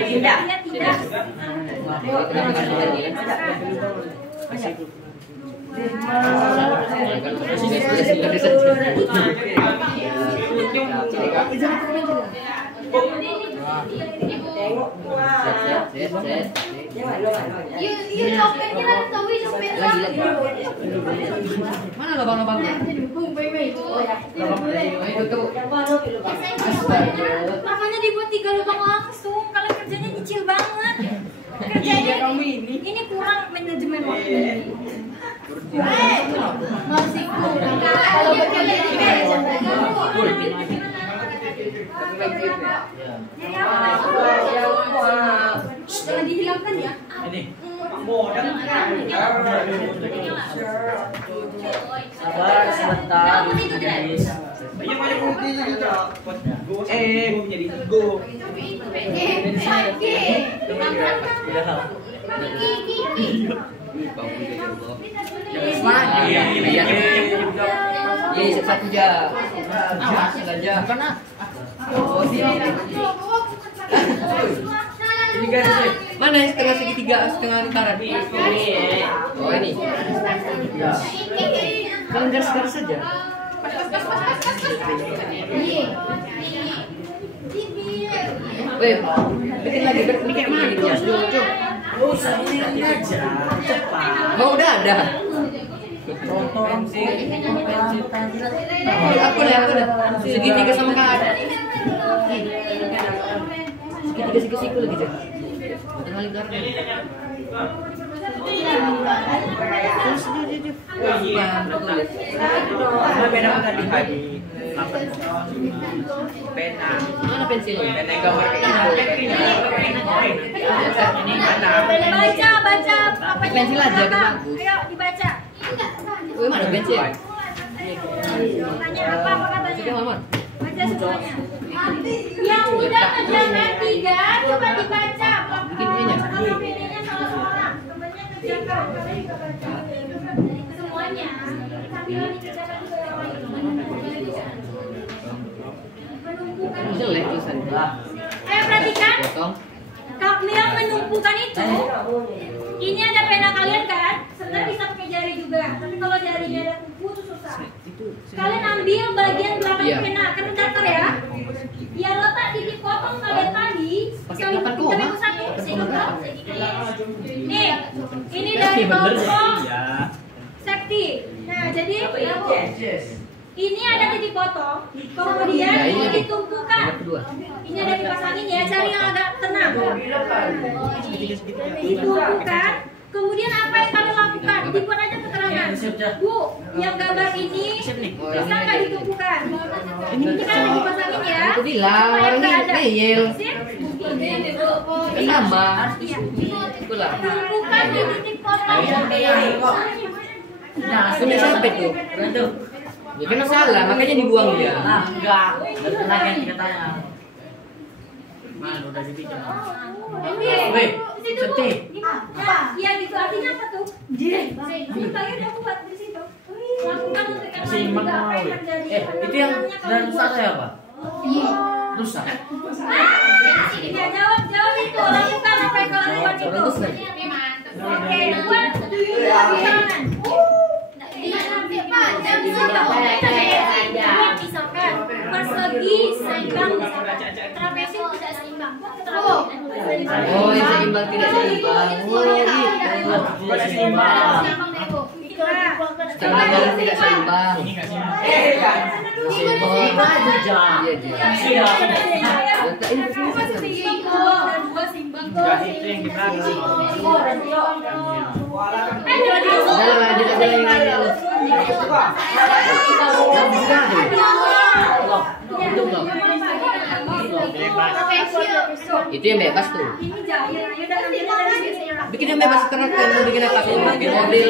Tidak. Siap-siap. Set. Iya copetnya lah tahu copet lah. Mana lubang-lubangnya? Makanya dibuat 3 lubang langsung. Kalau kerjanya nyicil banget. Kerjanya ini kurang manajemen waktu. Masih kurang. Kalau bekerja jangan dihilangkan ya. Ini. Sabar sebentar. Guys. Yang paling penting juga. Jadi go. Iya, satu aja. Oh, ini garis. Mana yang setengah segitiga, setengah lingkaran? Oh, ini. Kalian garis-garis saja. Weh, bikin lagi, bikin mana? Oh, ini aja. Cepat. Oh, udah ada. Pensil. Aku dah. Segitiga sama kak. Segitiga siku lagi deh. Tengah lingkaran. Terus dia. Beda kan di hari. Pena. Mana pensilnya? Pena yang gambar ini mana? Baca apa Pensil aja bagus. Ayo dibaca. Wih, mana pensil? Tanya apa katanya? Sudah Maman. Baca semuanya. Yang udah kerjakan 3 coba dibaca. Bikin ininya. Kalau pilihnya salah seorang, temannya kerjakan. Kalian juga baca. Semuanya. Sambil dikerjakan juga yang lain. Menumpukan. Jelek tulisan. Ayo perhatikan. Potong. Kalau yang menumpukan itu, ini ada pena kalian kan? Sebenarnya bisa pakai jari juga. Tapi kalau jarinya ada kuku itu susah. Kalian ambil bagian belakang pena, kan datar ya. Yang letak titik potong kalian tadi. Pakai 8 koma. Nih, ini dari potong safety. Nah, jadi ini ada titik potong, kemudian ini ditumpukan. Ini ada dipasangin ya, cari yang agak tenang. Ditumpukan. Kemudian apa yang kalian lakukan? Dibuat aja keterangan. Bu, yang gambar ini bisa nggak ditumpukan? Ini kan ada dipasangin ya. Aku bilang orang ini ngeyel. Sama. Itulah. Tumpukan di titik potong. Punya sampai tuh. Ya kan salah, makanya dibuang dia. Enggak. Betul lagi yang katanya. Mana udah dibikin. Weh, seti. Iya gitu, artinya apa tuh? Ini kalian udah buat di situ. Lakukan untuk yang lain juga apa yang terjadi. Itu yang dan rusak saya apa? Rusak. Ya jawab itu. Lakukan apa yang kalian buat itu. Oke, buat tangan. Misalkan persegi seimbang, trapesium tidak seimbang. Oh, yang seimbang tidak seimbang. Oh, gitu. Tidak seimbang. Setengah garis tidak seimbang. Ini enggak seimbang. Seimbang aja. Iya. Ini Enggak itu yang di belakang. Itu yang bebas tuh. Bikin yang bebas terus kan mau bikin apa? Bikin mobil.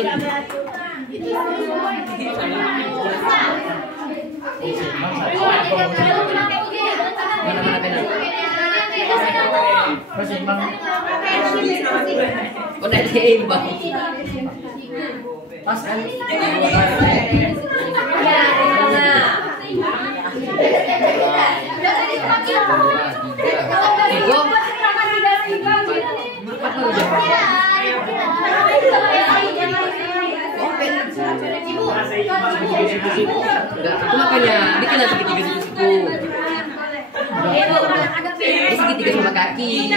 Mana pena? Udah seimbang. Pas kan? Itu makanya bikin segitiga situ. Ini segitiga sama kaki.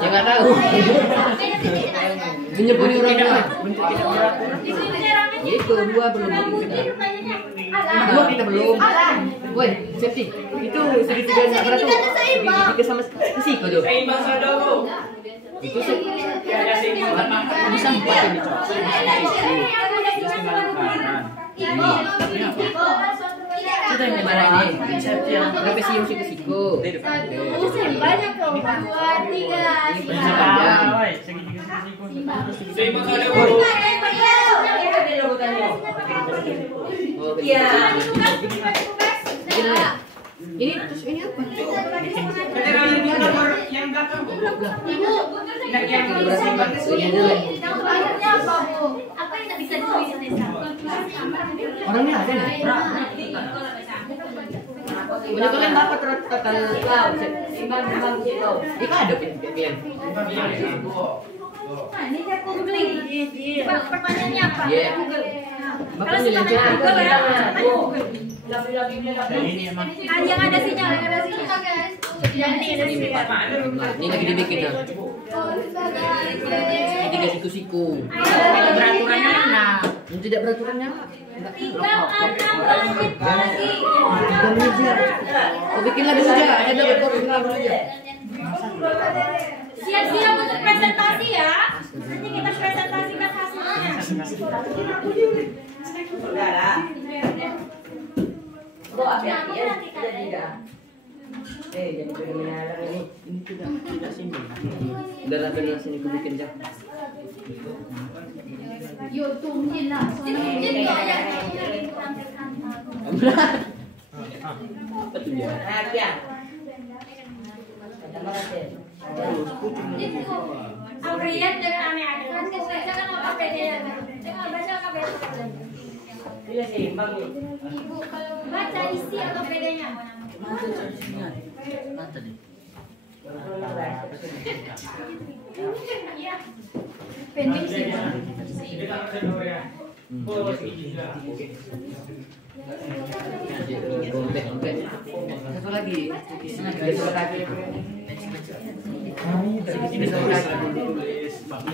Ya nggak tahu. Menyebut orang itu dua belum. Dua kita belum. Woi, safety. Itu segitiga nggak berat tuh. Segitiga sama kesiko tuh. Itu bisa 4 ini, Cok. Kita yang mana ini? Berapa sih musik kesiko? Banyak kok. 2, 3. Iya. Ini terus ini apa? Yang belakang. Apa yang bisa ditulis Nesa? Orangnya ada nih. Banyak kalian dapat total imbang gitu. Itu ada pilihan. Nah, ini saya googling. Pertanyaannya apa? Iya. Kalau suka main Google ya, Google. Ini emang. Yang ada sinyal, guys. Jadi ada sinyal. Ini lagi dibikin ya. Tiga siku-siku. Beraturannya enak. Yang tidak beraturannya. Tinggal 6 menit lagi. Oh, bikin lagi saja. Ada rekor aja. Siap-siap untuk presentasi ya. Nanti kita presentasikan hasilnya. Hati-hati ya, tidak. Jadi kriminal ini. Ini tidak sini. Udah lah benar sini aku bikin dah. Yo, tungguin lah. Apa tuh dia? Abrian dengan aneh-aneh. Jangan apa bedanya. Jangan baca apa bedanya. Iya sih, bang. Ibu kalau baca isi atau bedanya. Mata deh. Iya. Pending sih. Gombek. Satu lagi. Satu lagi.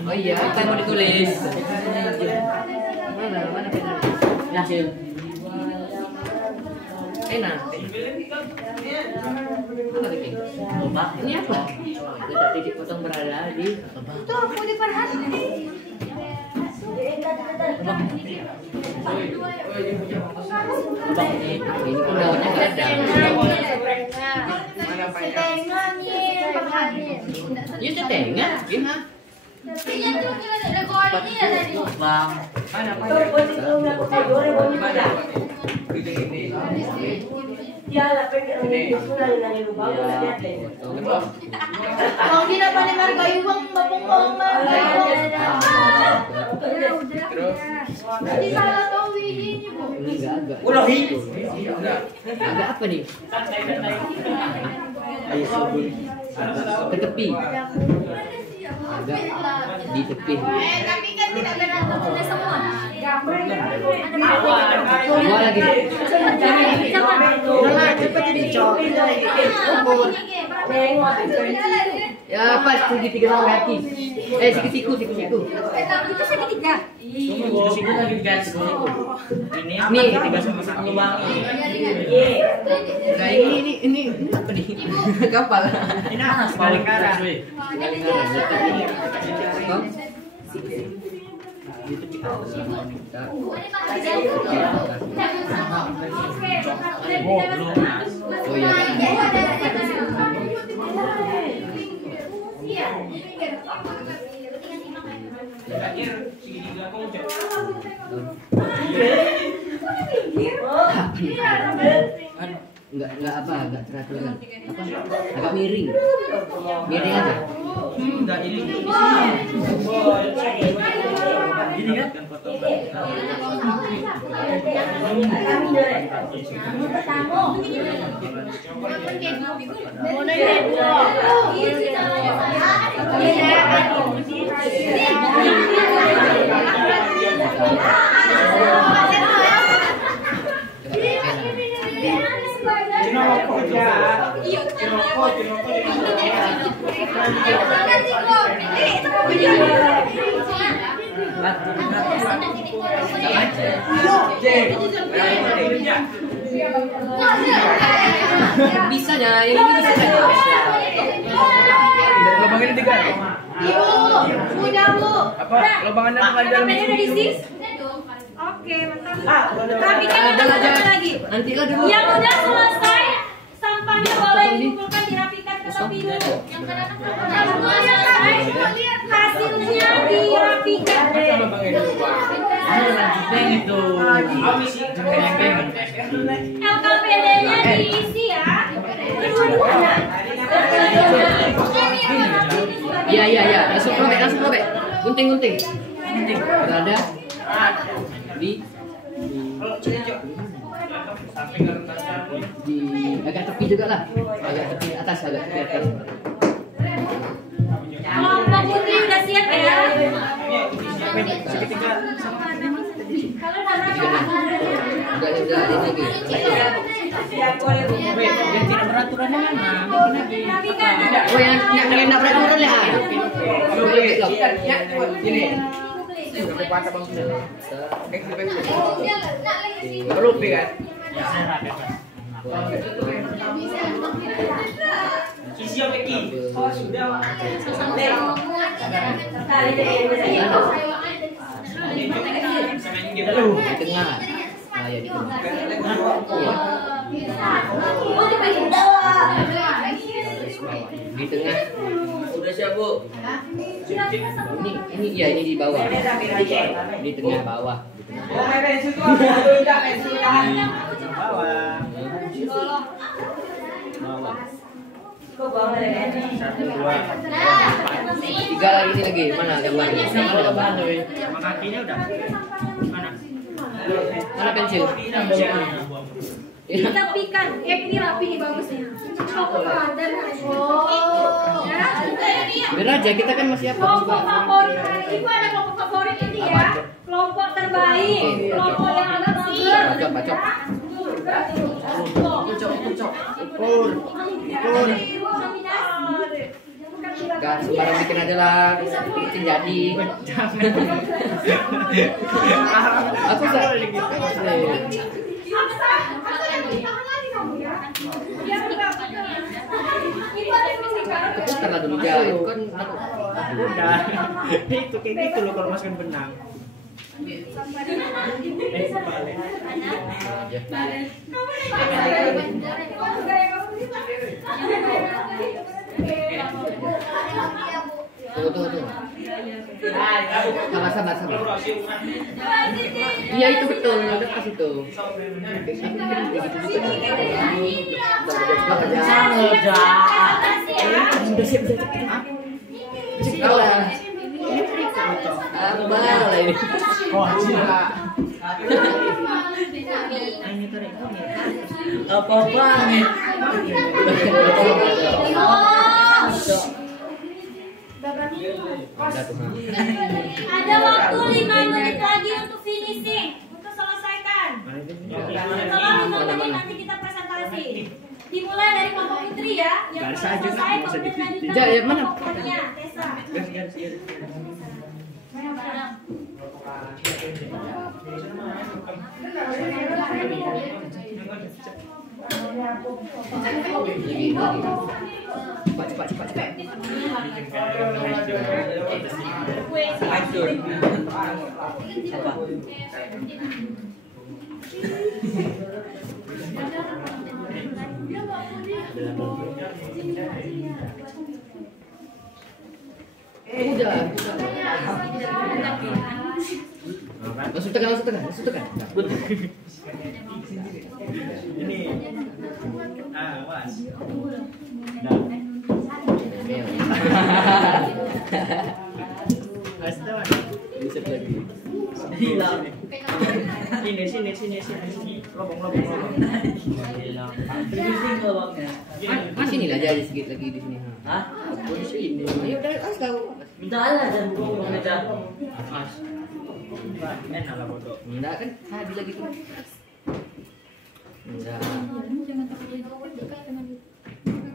Oh iya, apa yang mau ditulis? Mana benar? Hasil. Enak. Apa bikin? Ini apa? Kita titik potong berada di. Itu aku diperhatikan. Ini pun daunnya nggak ada. Setengah nih, Ini setengah, gimana? Iya tuh ada kualitasnya tadi. Bang, Ya, la pengen lubang Mau tidak paling marga iwang mapungong Jadi salah tahu ini Bu. ini agak. Ulahi. Agak apa nih? Ke tepi. Agak di tepi. Tapi kan tidak benar tulis semua. Dua lagi. Cepat ini, Cok. Ya pas segitiga sama kaki. Siku-siku. Itu segitiga. Siku lagi guys. Ini apa? Nih. Tiga sama satu bang. Nah ini apa nih? Kapal. Ini apa? Balik arah. Itu Oh iya. Enggak apa, agak teratur kan. Apa? Agak miring. Miring aja. enggak ini. Ini kan? Iya. Bisanya ini bisa saja. Lubang ini 3. Udah Bu. Apa? Lubangannya tuh ada dalam. Udah di sis. Oke, mantap. Rapikan yang lagi. Nanti lah dulu. Yang udah selesai sampahnya boleh dikumpulkan dirapikan ke tepi dulu. Yang udah selesai hasilnya dirapikan. Itu. LKPD-nya diisi ya. Iya. Langsung robek. Gunting. Berada di agak tepi juga lah. Agak tepi atas. Kelompok putri udah siap ya? Udah ini lagi. Yang tidak beraturan mana? Rapikan. Oh yang nak peraturan lah. Ini. Rupi kan? Isi apa Ki? Oh sudah. Di tengah. Ah ya di tengah. Di tengah. Udah siap, Bu? Ini di bawah. Di tengah bawah. Tiga lagi ini lagi. Mana gambarnya? Mana gambarnya? Sama kakinya udah. Mana? Mana pensil? Ditepikan. Ini rapi nih bagusnya. Biar aja kita kan masih apa? Kelompok favorit. Ibu ada kelompok favorit ini ya. Kelompok terbaik. Kelompok yang agak bagus. Bacok. Ukur. Gak sembarang bikin aja lah. Bikin jadi. Aku putar lah dulu aja. Itu kan Udah. Itu kayak gitu loh kalau masukin benang. Tunggu. Sabar. Iya itu betul, udah pas itu. Sudah siap. Kalah. Abal lah ini. Oh, gila. Apa-apa nih. Ada waktu 5 menit lagi untuk finishing, untuk selesaikan. Setelah 5 menit nanti kita presentasi. Dimulai dari kelompok putri ya, yang Garis aja, selesai nggak usah kemudian dipilih. lanjutkan Ya, mana? kelompoknya, Tessa. Cepat. Hancur. Apa? Udah. Masuk tengah. Ini. Awas. Astaga. Bisa lagi. Hilang. Sini. Lobong. Mas ini aja sedikit lagi di sini. Hah? Di sini. Ayo udah kasih tahu. Minta Allah dan bukan meja. Mas. Enak lah foto. Enggak kan tadi lagi tuh. Enggak.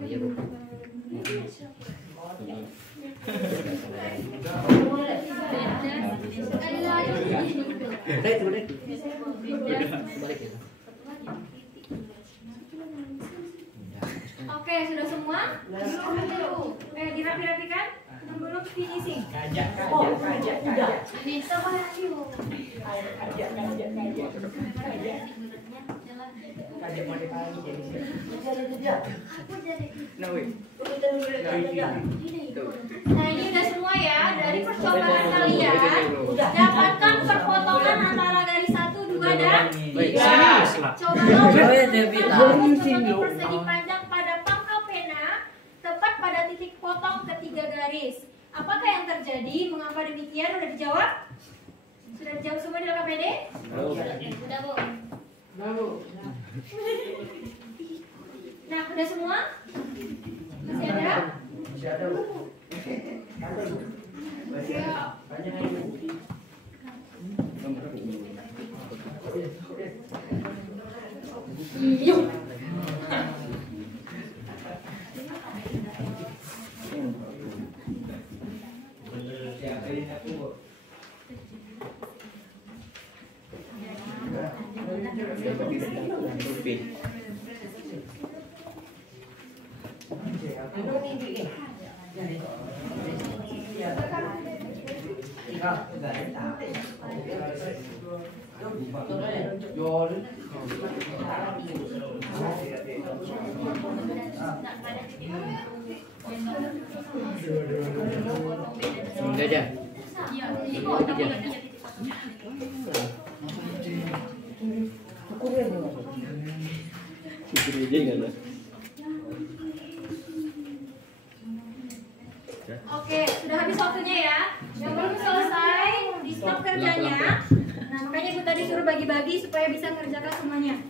Iya, Bu. Oke, sudah semua? Dirapi-rapikan? Belum finishing. Ini sama lagi. Nah, ini udah semua ya. Dari percobaan kalian, dapatkan perpotongan antara garis 1, 2, dan 3. Cobalah memotong persegi panjang pada pangkal pena tepat pada titik potong ketiga garis. Apakah yang terjadi? Mengapa demikian? Udah dijawab? Sudah dijawab semua di LKPD? Sudah, Bu. Nah, udah semua? Masih ada? Yuk. Oke, sudah habis waktunya ya. Yang belum selesai di stop kerjanya. Nah, makanya Ibu tadi suruh bagi-bagi supaya bisa mengerjakan semuanya.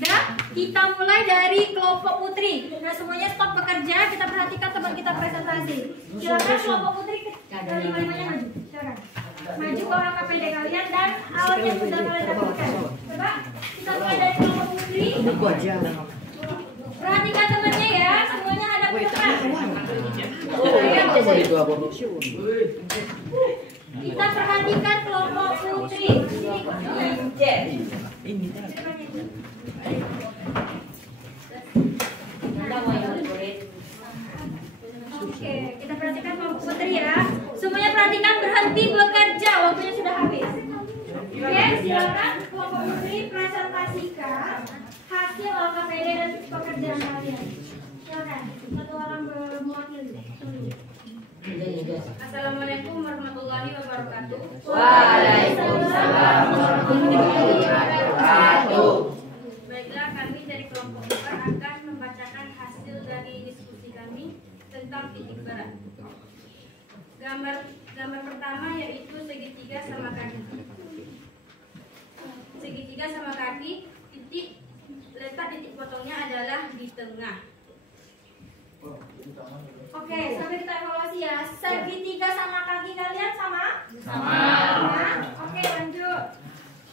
Nah, kita mulai dari kelompok putri. Nah, semuanya stop bekerja. Kita perhatikan teman kita presentasi. Silakan kelompok putri lima-limanya maju. Silakan. Maju ke orang KPD kalian dan alat yang sudah kalian dapatkan. Coba kita mulai dari kelompok putri. Perhatikan temannya ya. Semuanya hadap ke depan. Kita perhatikan kelompok putri. Oke, kita perhatikan kelompok putri ya. Semuanya perhatikan, berhenti bekerja. Waktunya sudah habis. Oke, silakan kelompok putri presentasikan hasil LKPD dan pekerjaan kalian. Silakan, satu orang mewakili. Assalamualaikum warahmatullahi wabarakatuh. Waalaikumsalam warahmatullahi wabarakatuh. Baiklah, kami dari kelompok 4 akan membacakan hasil dari diskusi kami tentang titik berat. Gambar pertama yaitu segitiga sama kaki. Segitiga sama kaki, letak titik potongnya adalah di tengah. Oke, sampai kita evaluasi ya. Segitiga sama kaki kalian sama? Sama. Oke, lanjut.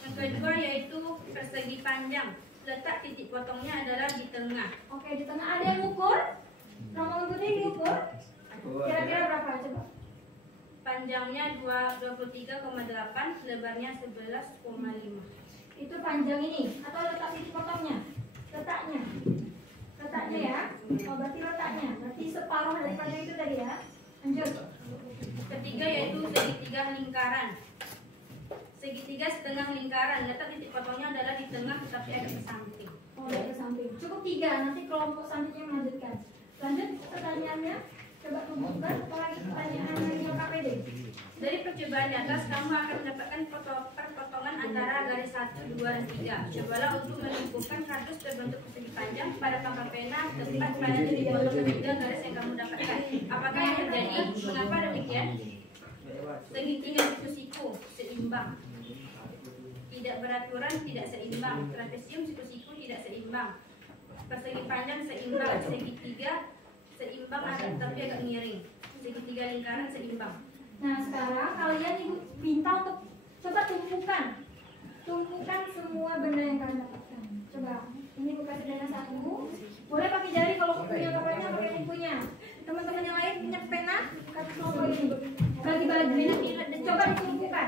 Yang kedua yaitu persegi panjang. Letak titik potongnya adalah di tengah. Oke, di tengah ada yang ukur? Nomor putih diukur? Kira-kira berapa? Coba. Panjangnya 23,8, lebarnya 11,5. Itu panjang ini atau letak titik potongnya? Letaknya. Letaknya ya. Oh, berarti letaknya. Berarti separuh dari panjang itu tadi ya. Lanjut. Ketiga yaitu segitiga lingkaran. Segitiga setengah lingkaran. Letak titik potongnya adalah di tengah tetapi agak ke samping. Oh, dari samping. Cukup 3. Nanti kelompok selanjutnya melanjutkan. Lanjut pertanyaannya. Coba tunjukkan apalagi pertanyaan dari KPD. Dari percobaan di atas kamu akan mendapatkan perpotongan antara garis 1, 2, dan 3. Cobalah untuk menumpukan kardus berbentuk persegi panjang pada pangkal pena tepat pada titik potong ketiga garis yang kamu dapatkan. Apakah yang terjadi? Mengapa demikian? Segitiga siku-siku seimbang. Tidak beraturan, tidak seimbang. Trapesium siku-siku tidak seimbang. Persegi panjang seimbang. Segitiga seimbang tapi agak miring. Segitiga lingkaran seimbang. Nah, sekarang kalian minta untuk coba tumpukan semua benda yang kalian dapatkan. Coba, ini buka sederhana 1. Boleh pakai jari kalau punya kapalnya, pakai kukunya. pena kartu kelompok ini. Bagi-bagi dan coba dikumpulkan.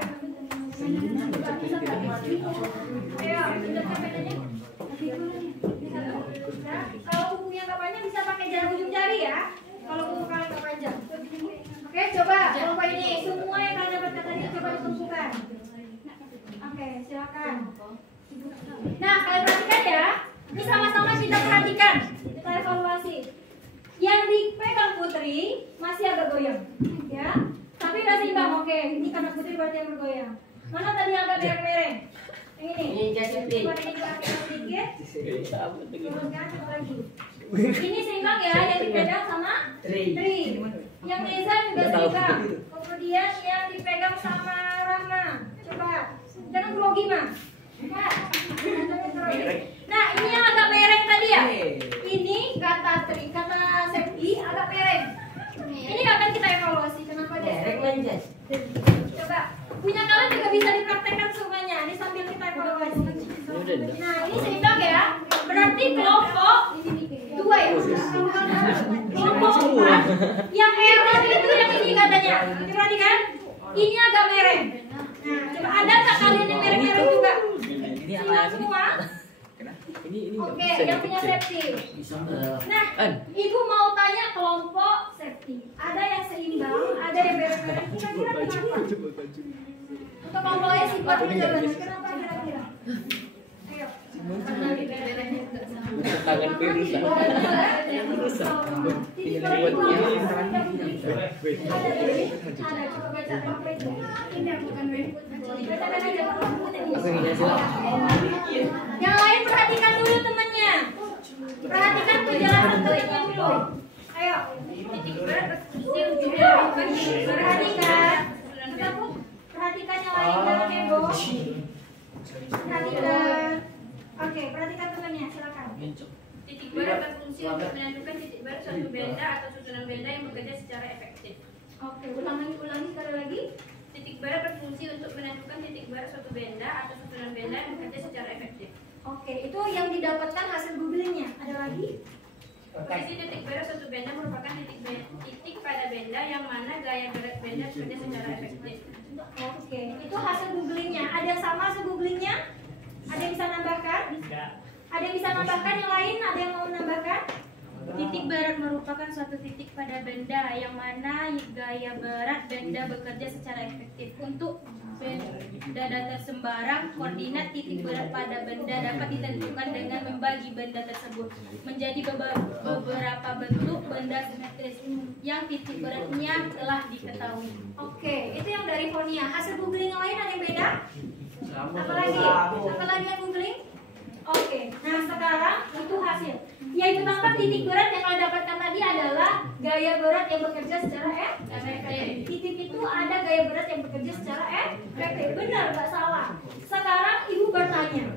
Ayo, tunjukkan penanya. Nah, kalau bukunya nggak panjang bisa pakai ujung jari ya. Kalau buku kalian nggak panjang. Oke, coba kelompok ini semua yang kalian dapatkan tadi coba dikumpulkan. Oke, silakan. Nah, kalian perhatikan ya. Ini sama-sama kita perhatikan. Kita evaluasi. Yang dipegang Putri masih agak goyang, ya. Tapi udah seimbang. Oke, ini karena Putri berarti yang bergoyang. Mana tadi yang agak mereng-mereng? Yang ini. Coba ini diangkat sedikit. Turunkan satu lagi. Ini seimbang ya, yang dipegang sama Tri. Yang Reza juga seimbang. Kemudian yang dipegang sama Rahma. Coba. Jangan grogi, Mas. Nah, ini yang agak mereng tadi ya. Ini kata Tri, kata Septi agak mereng. Ini akan kita evaluasi kenapa dia mereng. Coba, punya kalian juga bisa dipraktekkan semuanya. Ini sambil kita evaluasi. Nah, ini seimbang ya. Berarti kelompok 2 ya. Kelompok 4 yang error itu yang ini katanya. Perhatikan, ini agak mereng. Nah, coba ada nggak kalian yang mereng-mereng juga? Seimbang semua. Oke, yang punya Septi. Nah, ibu mau tanya kelompok Septi. Ada yang seimbang, ada yang mereng-mereng. Kira-kira kenapa? Untuk kelompok lain sifatnya jawabannya. Kenapa kira-kira? Ayo. Tangan perusak. Ada coba baca template. Ini bukan yang lain perhatikan dulu temannya. Perhatikan penjelasan temannya dulu. Ayo. Perhatikan. Perhatikan yang lain jangan heboh. Perhatikan. Oke, perhatikan temannya, silakan. Titik barat berfungsi untuk menentukan titik barat suatu benda atau susunan benda yang bekerja secara efektif. Oke, ulangi sekali lagi. Titik barat berfungsi untuk menentukan titik barat suatu benda atau susunan benda yang bekerja secara efektif. Oke, itu yang didapatkan hasil googlingnya. Ada lagi? Posisi titik barat suatu benda merupakan titik pada benda yang mana gaya berat benda bekerja secara efektif. Oke, itu hasil googlingnya. Ada yang sama hasil googlingnya? Ada yang bisa nambahkan? Ada yang bisa nambahkan yang lain? Ada yang mau menambahkan? Titik barat merupakan suatu titik pada benda yang mana gaya berat benda bekerja secara efektif. Untuk benda datar sembarang, koordinat titik berat pada benda dapat ditentukan dengan membagi benda tersebut menjadi beberapa bentuk benda simetris yang titik beratnya telah diketahui. Oke, itu yang dari Fonia. Hasil googling yang lain ada yang beda? Apalagi yang googling? Oke, nah sekarang itu hasil. Yaitu tangkap titik berat yang kalian dapatkan tadi adalah gaya berat yang bekerja secara efektif. Titik itu ada gaya berat yang bekerja secara efektif. Benar, nggak salah. Sekarang ibu bertanya.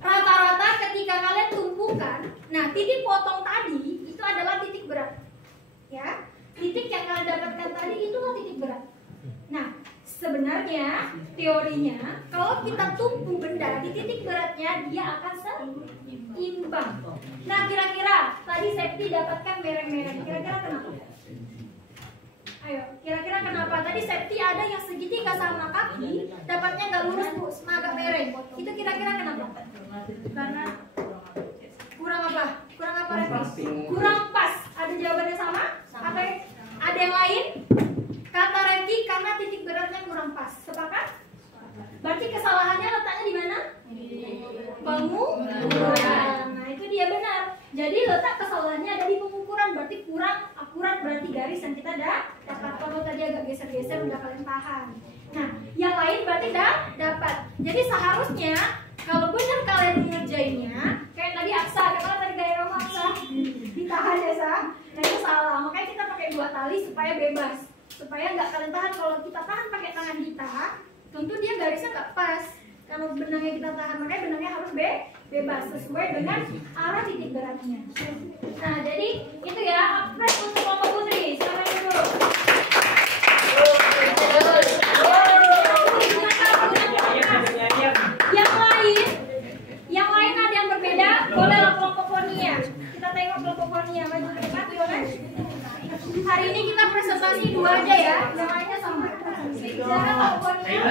Rata-rata ketika kalian tumpukan, nah titik potong tadi itu adalah titik berat. Ya, titik yang kalian dapatkan tadi itulah titik berat. Nah, sebenarnya teorinya kalau kita tumpu benda di titik beratnya dia akan seimbang. Nah, kira-kira tadi Septi dapatkan mereng-mereng. Kira-kira kenapa? Ayo, kira-kira kenapa? Tadi Septi ada yang segitiga sama kaki, dapatnya nggak lurus bu, agak mereng. Itu kira-kira kenapa? Karena kurang apa? Kurang apa Repti? Kurang pas. Ada jawabannya sama? Apa? Ada yang lain? Kata Repti karena titik beratnya kurang pas. Sepakat? Berarti kesalahannya letaknya di mana? Pengukuran. Nah, itu dia benar. Jadi letak kesalahannya ada di pengukuran. Berarti kurang akurat, berarti garis yang kita dapat. Kalau tadi agak geser-geser udah kalian paham. Nah, yang lain berarti dapat. Jadi seharusnya kalau benar kalian ngerjainnya, kayak tadi Aksa, kalau tadi gaya kamu Aksa ditahan ya Sa. Nah itu salah. Makanya kita pakai 2 tali supaya bebas. Supaya nggak kalian tahan. Kalau kita tahan pakai tangan kita, tentu dia garisnya nggak pas. Kalau benangnya kita tahan, makanya benangnya harus bebas sesuai dengan arah titik beratnya. Nah, jadi itu ya, upgrade untuk kelompok Putri. Silakan dulu. Yang lain ada yang berbeda, bolehlah kelompok Fonia. Kita tengok kelompok Fonia maju ke depan, boleh? Hari ini kita presentasi 2 aja ya. Yang lainnya sama. Silakan pokoknya.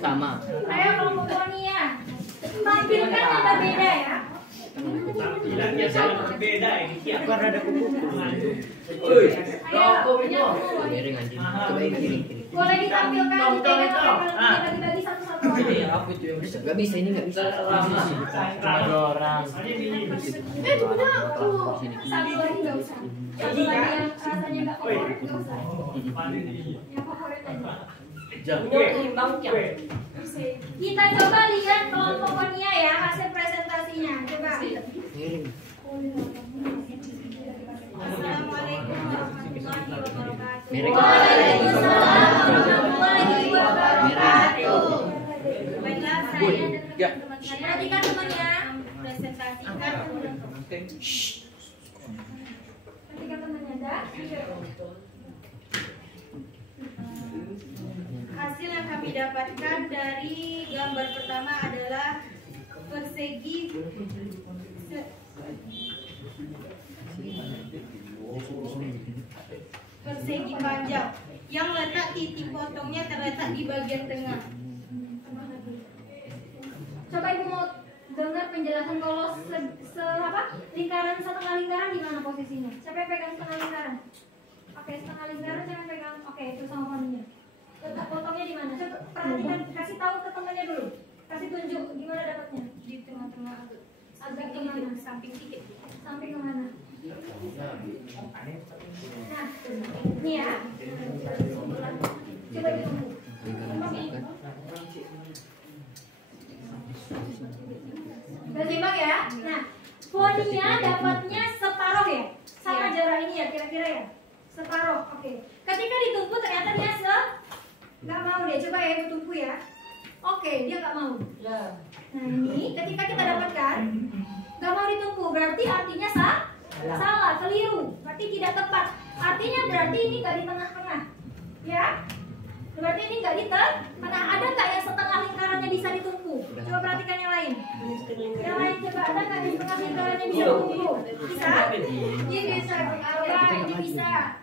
Sama. Ayo kelompok pokoknya. Tampilkan beda-beda ya. Tampilannya sangat berbeda ini. Karena ada kupu-kupu. Miring anjing. Coba ini. Boleh ditampilkan di tengah bagi-bagi satu-satu aja. Gak bisa ini gak bisa. Cuma 2 orang. Benar. Satu lagi nggak usah. Satu lagi yang rasanya nggak favorit nggak usah. Yang favorit aja. Kita coba lihat kelompok Konia ya hasil presentasinya. Coba. Miring. Assalamualaikum warahmatullahi wabarakatuh. Miring. Waalaikumsalam warahmatullahi wabarakatuh. Baiklah, saya dan teman-teman saya. Perhatikan temannya. Presentasikan teman-teman. Perhatikan temannya, dah. Hasil yang kami dapatkan dari gambar pertama adalah persegi panjang yang letak titik potongnya terletak di bagian tengah. Coba ibu mau dengar penjelasan kalau lingkaran setengah lingkaran di mana posisinya? Siapa yang pegang setengah lingkaran? Oke, setengah lingkaran siapa yang pegang? Oke, itu sama poninya. Letak potongnya di mana? Coba perhatikan, kasih tahu ke temannya dulu. Kasih tunjuk gimana dapatnya? Di tengah-tengah agak ke mana? Samping dikit. Samping ke mana? Nah, ini ya. Coba ditunggu. Udah seimbang ya? Nah, poninya dapatnya separuh ya? Sama jarak ini ya kira-kira ya? Separuh, oke. Ketika ditumpu ternyata dia nggak mau deh, coba ya ibu tumpu ya. Oke, dia nggak mau. Nah ini ketika kita dapatkan nggak mau ditumpu, berarti artinya salah, keliru, berarti tidak tepat. Artinya berarti ini nggak di tengah-tengah, ya? Berarti ini nggak di tengah. Ada nggak yang setengah lingkarannya bisa ditumpu? Coba perhatikan yang lain. Yang lain coba ada nggak di setengah lingkarannya bisa ditumpu? Bisa? Ini bisa. Ini bisa.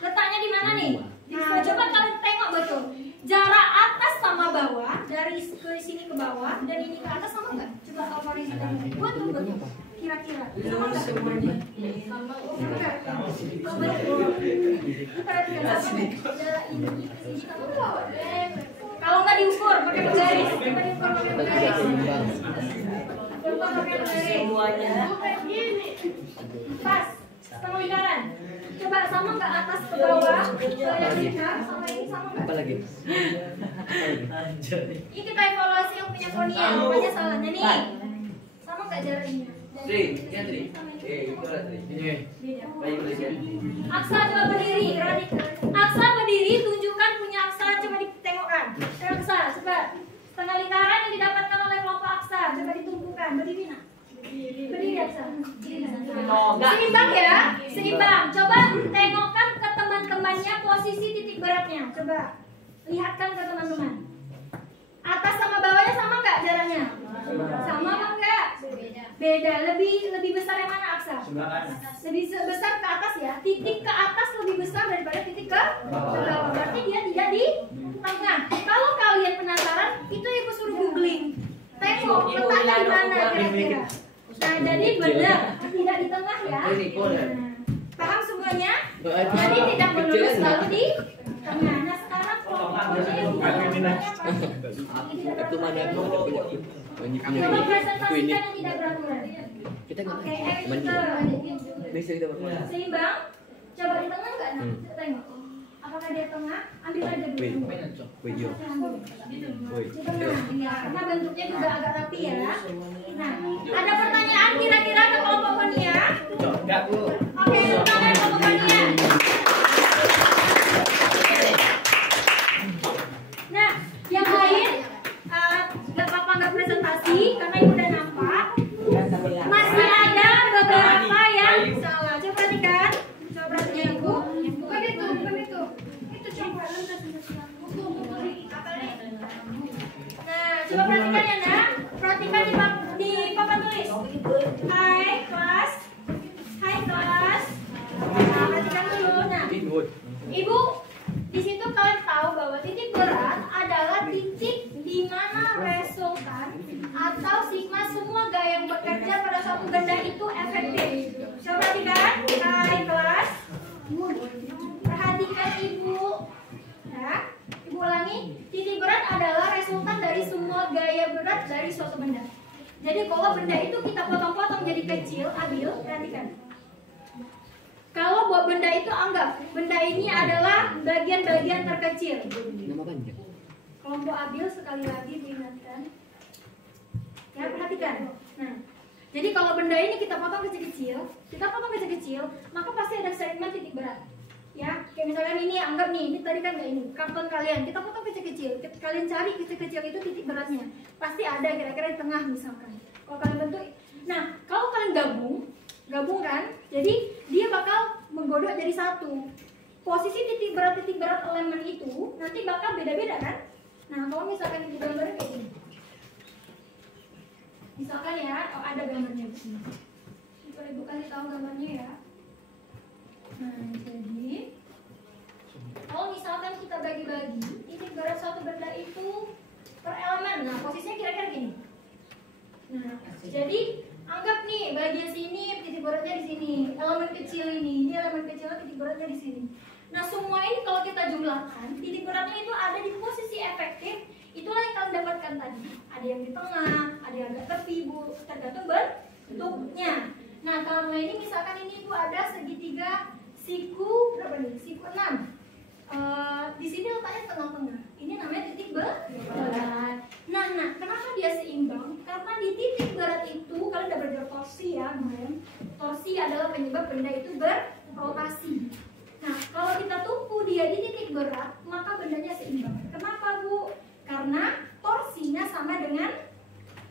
Letaknya di mana nih? Nah, coba kalian tengok betul. Jarak atas sama bawah, dari ke sini ke bawah dan ini ke atas sama nggak? Coba kalau horizontal. Buat tunggu. Kira-kira. Sama nggak? Sama nggak? Jarak ini ke sini sama nggak? Kalau nggak diukur pakai penggaris. Coba diukur pakai penggaris. Coba pakai penggaris. Pas. Setengah lingkaran. Coba sama nggak atas ke bawah? Yang lingkar sama ini sama nggak? Apa lagi? Ini kita evaluasi yang punya Konia, makanya salahnya nih. Sama nggak jaraknya? Beda. Aksa coba berdiri, Aksa berdiri, tunjukkan punya Aksa, coba ditengokkan. Aksa, coba setengah lingkaran yang didapatkan oleh kelompok Aksa, coba ditumpukan, berdiri nak. Berdiri Aksa. Seimbang ya, seimbang. Coba tengokkan ke teman-temannya posisi titik beratnya. Coba lihatkan ke teman-teman. Atas sama bawahnya sama nggak jaraknya? Sama apa enggak? Beda. Lebih besar yang mana Aksa? Lebih besar ke atas ya. Titik ke atas lebih besar daripada titik ke bawah. Berarti dia tidak di tengah. Kalau kalian penasaran, itu ibu suruh googling. Tengok letaknya di mana kira-kira. Nah, jadi benar tidak di tengah ya. Paham semuanya? Jadi tidak melulu selalu di tengah. Nah, sekarang Itu mana aku ada punya coba presentasikan yang tidak beraturan. Kita nggak Bisa kita seimbang. Coba di tengah nggak? Nah, tengok. Apakah dia tengah? Ambil aja dulu. Karena bentuknya juga agak rapi ya. Nah, ada pertanyaan kira-kira ke kelompok Konia? Oke, tangan kelompok Konia. Nah, yang lain nggak apa-apa nggak presentasi karena ibu udah nampak. Masih ada beberapa yang salah. Coba perhatikan. Coba perhatikan ibu. Bukan itu. Itu coba. Nah, coba perhatikan ya nak. Perhatikan di papan tulis. Hai kelas. buat abil, perhatikan. Kalau buat benda itu anggap benda ini adalah bagian-bagian terkecil. Kelompok abil sekali lagi diingatkan. Ya, perhatikan. Nah, jadi kalau benda ini kita potong kecil-kecil, maka pasti ada segmen titik berat. Ya, kayak misalkan ini anggap nih, ini tadi kan nggak ini, karton kalian, kita potong kecil-kecil, kalian cari kecil-kecil itu titik beratnya, pasti ada kira-kira di tengah misalkan. Kalau kalian bentuk, nah kalau kalian gabung kan, jadi dia bakal menggodok jadi satu. Posisi titik berat elemen itu nanti bakal beda-beda kan. Nah kalau misalkan di gambarnya kayak gini, misalkan ya, ada gambarnya di sini. Boleh Ibu kasih tahu gambarnya ya. Nah jadi kalau misalkan kita bagi-bagi titik berat suatu benda itu per elemen, nah posisinya kira-kira gini. Nah jadi anggap nih bagian sini titik beratnya di sini, elemen kecil ini elemen kecilnya titik beratnya di sini. Nah semua ini kalau kita jumlahkan titik beratnya itu ada di posisi efektif, itulah yang kalian dapatkan tadi. Ada yang di tengah, ada yang agak tepi Bu, tergantung bentuknya. Nah kalau ini misalkan ini Bu ada segitiga siku berapa nih? Siku 6. Di sini letaknya tengah-tengah. Ini namanya titik berat. Nah, kenapa dia seimbang? Karena di titik berat itu kalian udah belajar torsi ya kemarin. Torsi adalah penyebab benda itu berrotasi. Nah, kalau kita tumpu dia di titik berat, maka bendanya seimbang. Kenapa Bu? Karena torsinya sama dengan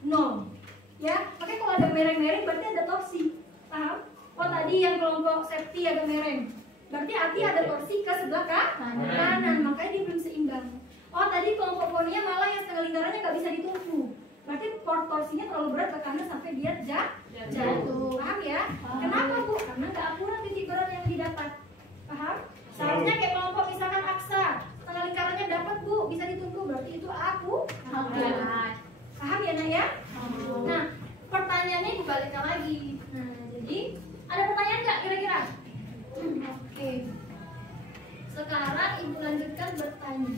0. Ya, makanya kalau ada mereng-mereng berarti ada torsi. Paham? Oh tadi yang kelompok safety agak mereng, berarti arti ada torsi ke sebelah kanan, makanya dia belum seimbang. Oh tadi kelompok ponia malah yang setengah lingkarannya nggak bisa ditumpu, berarti torsinya terlalu berat ke kanan sampai dia jatuh. Paham ya? Kenapa Bu? Karena nggak akurat titik berat yang didapat. Paham? Seharusnya kayak kelompok misalkan aksa, setengah lingkarannya dapat Bu, bisa ditumpu, berarti itu akurat. Paham ya Nak ya? Nah pertanyaannya Ibu balikkan lagi. Nah jadi ada pertanyaan nggak kira-kira? Oke. Sekarang Ibu lanjutkan bertanya.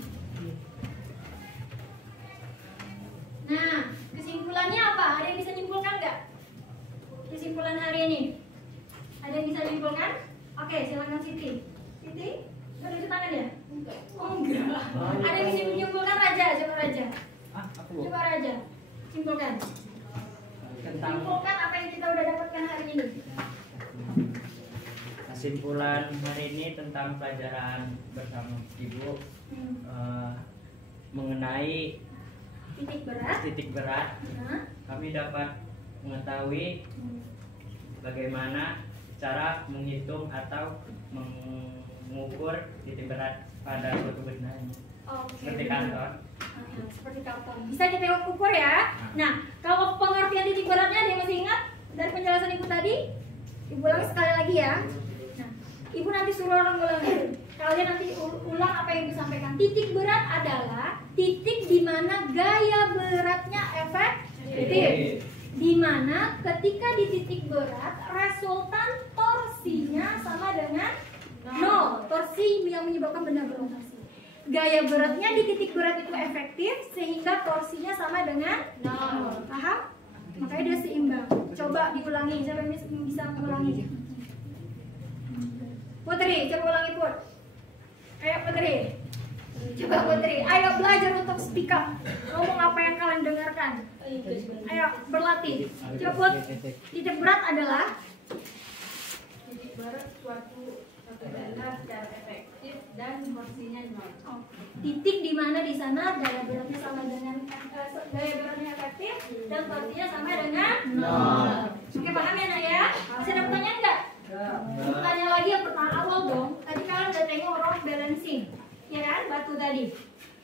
Nah, kesimpulannya apa? Ada yang bisa nyimpulkan nggak? Kesimpulan hari ini? Ada yang bisa nyimpulkan? Oke, silakan Siti. Siti, tunjuk tangan ya? Enggak. Oh enggak. Ada yang bisa menyimpulkan Raja? Coba Raja. Coba Raja. Simpulkan. Simpulkan apa yang kita udah dapatkan hari ini. Kesimpulan hari ini tentang pelajaran bersama Ibu mengenai titik berat. Kami dapat mengetahui bagaimana cara menghitung atau mengukur titik berat pada suatu benda ini. Seperti kantor. Seperti karton. Bisa kita ukur ya. Nah, kalau pengertian titik beratnya ada yang masih ingat dari penjelasan Ibu tadi? Ibu ulangi sekali lagi ya. Nah, Ibu nanti suruh orang ulangi. Kalian nanti ulang apa yang Ibu sampaikan. Titik berat adalah titik di mana gaya beratnya efektif. Di mana ketika di titik berat resultan torsinya sama dengan 0. Torsi yang menyebabkan benda berotasi. Gaya beratnya di titik berat itu efektif sehingga torsinya sama dengan 0. Paham? Makanya dia seimbang. Coba diulangi, siapa yang bisa mengulangi? Putri, coba ulangi Put. Ayo Putri. Coba Putri, ayo belajar untuk speak up. Ngomong apa yang kalian dengarkan. Ayo berlatih. Coba Put. Titik berat adalah Titik berat suatu benda secara efektif dan torsinya 0. titik di mana di sana gaya beratnya sama dengan gaya beratnya efektif dan torsinya sama dengan 0. Oke, paham ya Nak ya? Masih ada pertanyaan nggak? Tanya lagi yang pertama awal dong. Tadi kalian udah tengok rock balancing, ya kan? Batu tadi.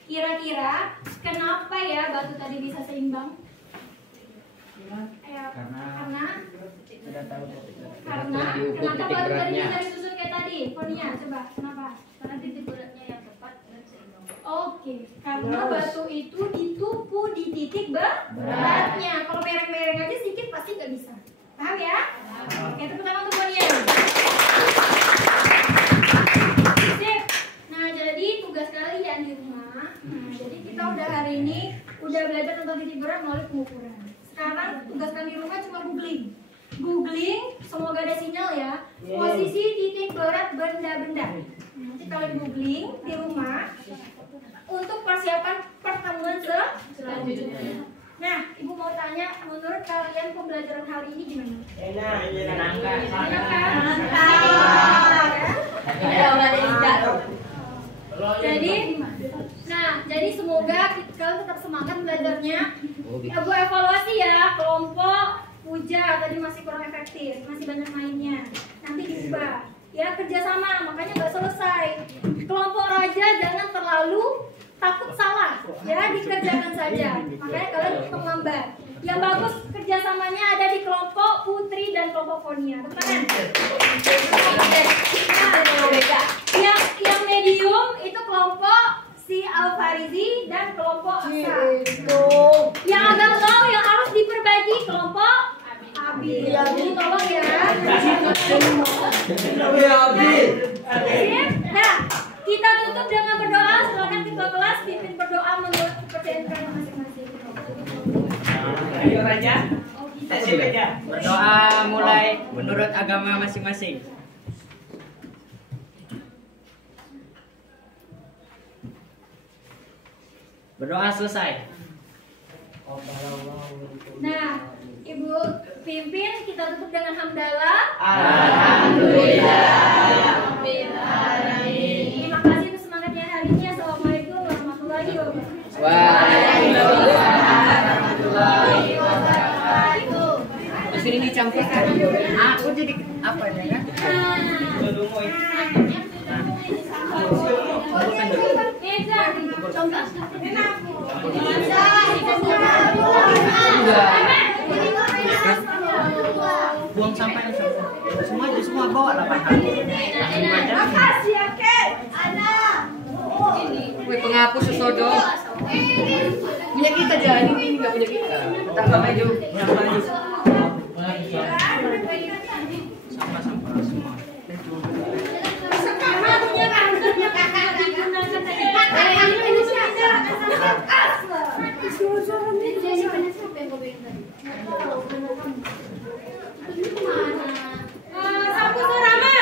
Kira-kira kenapa ya batu tadi bisa seimbang? Karena kenapa batu tadi bisa disusun kayak tadi? Fonia, coba kenapa? Karena titik beratnya yang tepat dan seimbang. Oke, karena batu itu ditumpu di titik beratnya. Kalau mereng-mereng aja sedikit pasti nggak bisa. Paham ya? Oke, tepuk tangan untuk Fonia. Sip. Nah, jadi tugas kalian di rumah. Nah, jadi kita udah hari ini udah belajar tentang titik berat melalui pengukuran. Sekarang tugas kalian di rumah cuma googling ada sinyal ya. Posisi titik berat benda-benda. Nanti kalian googling di rumah untuk persiapan pertemuan selanjutnya. Nah, Ibu mau tanya, menurut kalian pembelajaran hari ini gimana? Enak kan? Jadi semoga kalian tetap semangat belajarnya. Ibu evaluasi ya, kelompok Puja tadi masih kurang efektif, masih banyak mainnya. Nanti diubah. Ya kerjasama, makanya nggak selesai. Kelompok Raja jangan terlalu takut salah, ya dikerjakan saja. Makanya kalian menggambar. Yang bagus kerjasamanya ada di kelompok Putri dan kelompok Fonia. Teman. Yang medium itu kelompok si Alfarizi dan kelompok Asa. Yang agak low yang harus diperbaiki kelompok Abi. Jadi tolong ya. Nah, kita tutup dengan berdoa. Silakan ketua kelas pimpin berdoa menurut kepercayaan kalian masing-masing. Ayo Raja. Raja. Berdoa mulai menurut agama masing-masing. Berdoa selesai. Nah, Ibu pimpin, kita tutup dengan hamdalah. Alhamdulillah. Terima kasih untuk semangatnya hari ini. Assalamualaikum warahmatullahi wabarakatuh. Warahmatullahi wabarakatuh. Terus ini dicampurkan. Aku jadi apa ya? Buang sampahnya semua bawa lah Pak. Makasih ya Ken. Wih, penghapus sesodo. Punya kita aja, ini nggak punya kita. Tambah maju. Sampah semua. Sekarang punya kantornya kakak digunakan tadi. Ini siapa? Sapu Surama.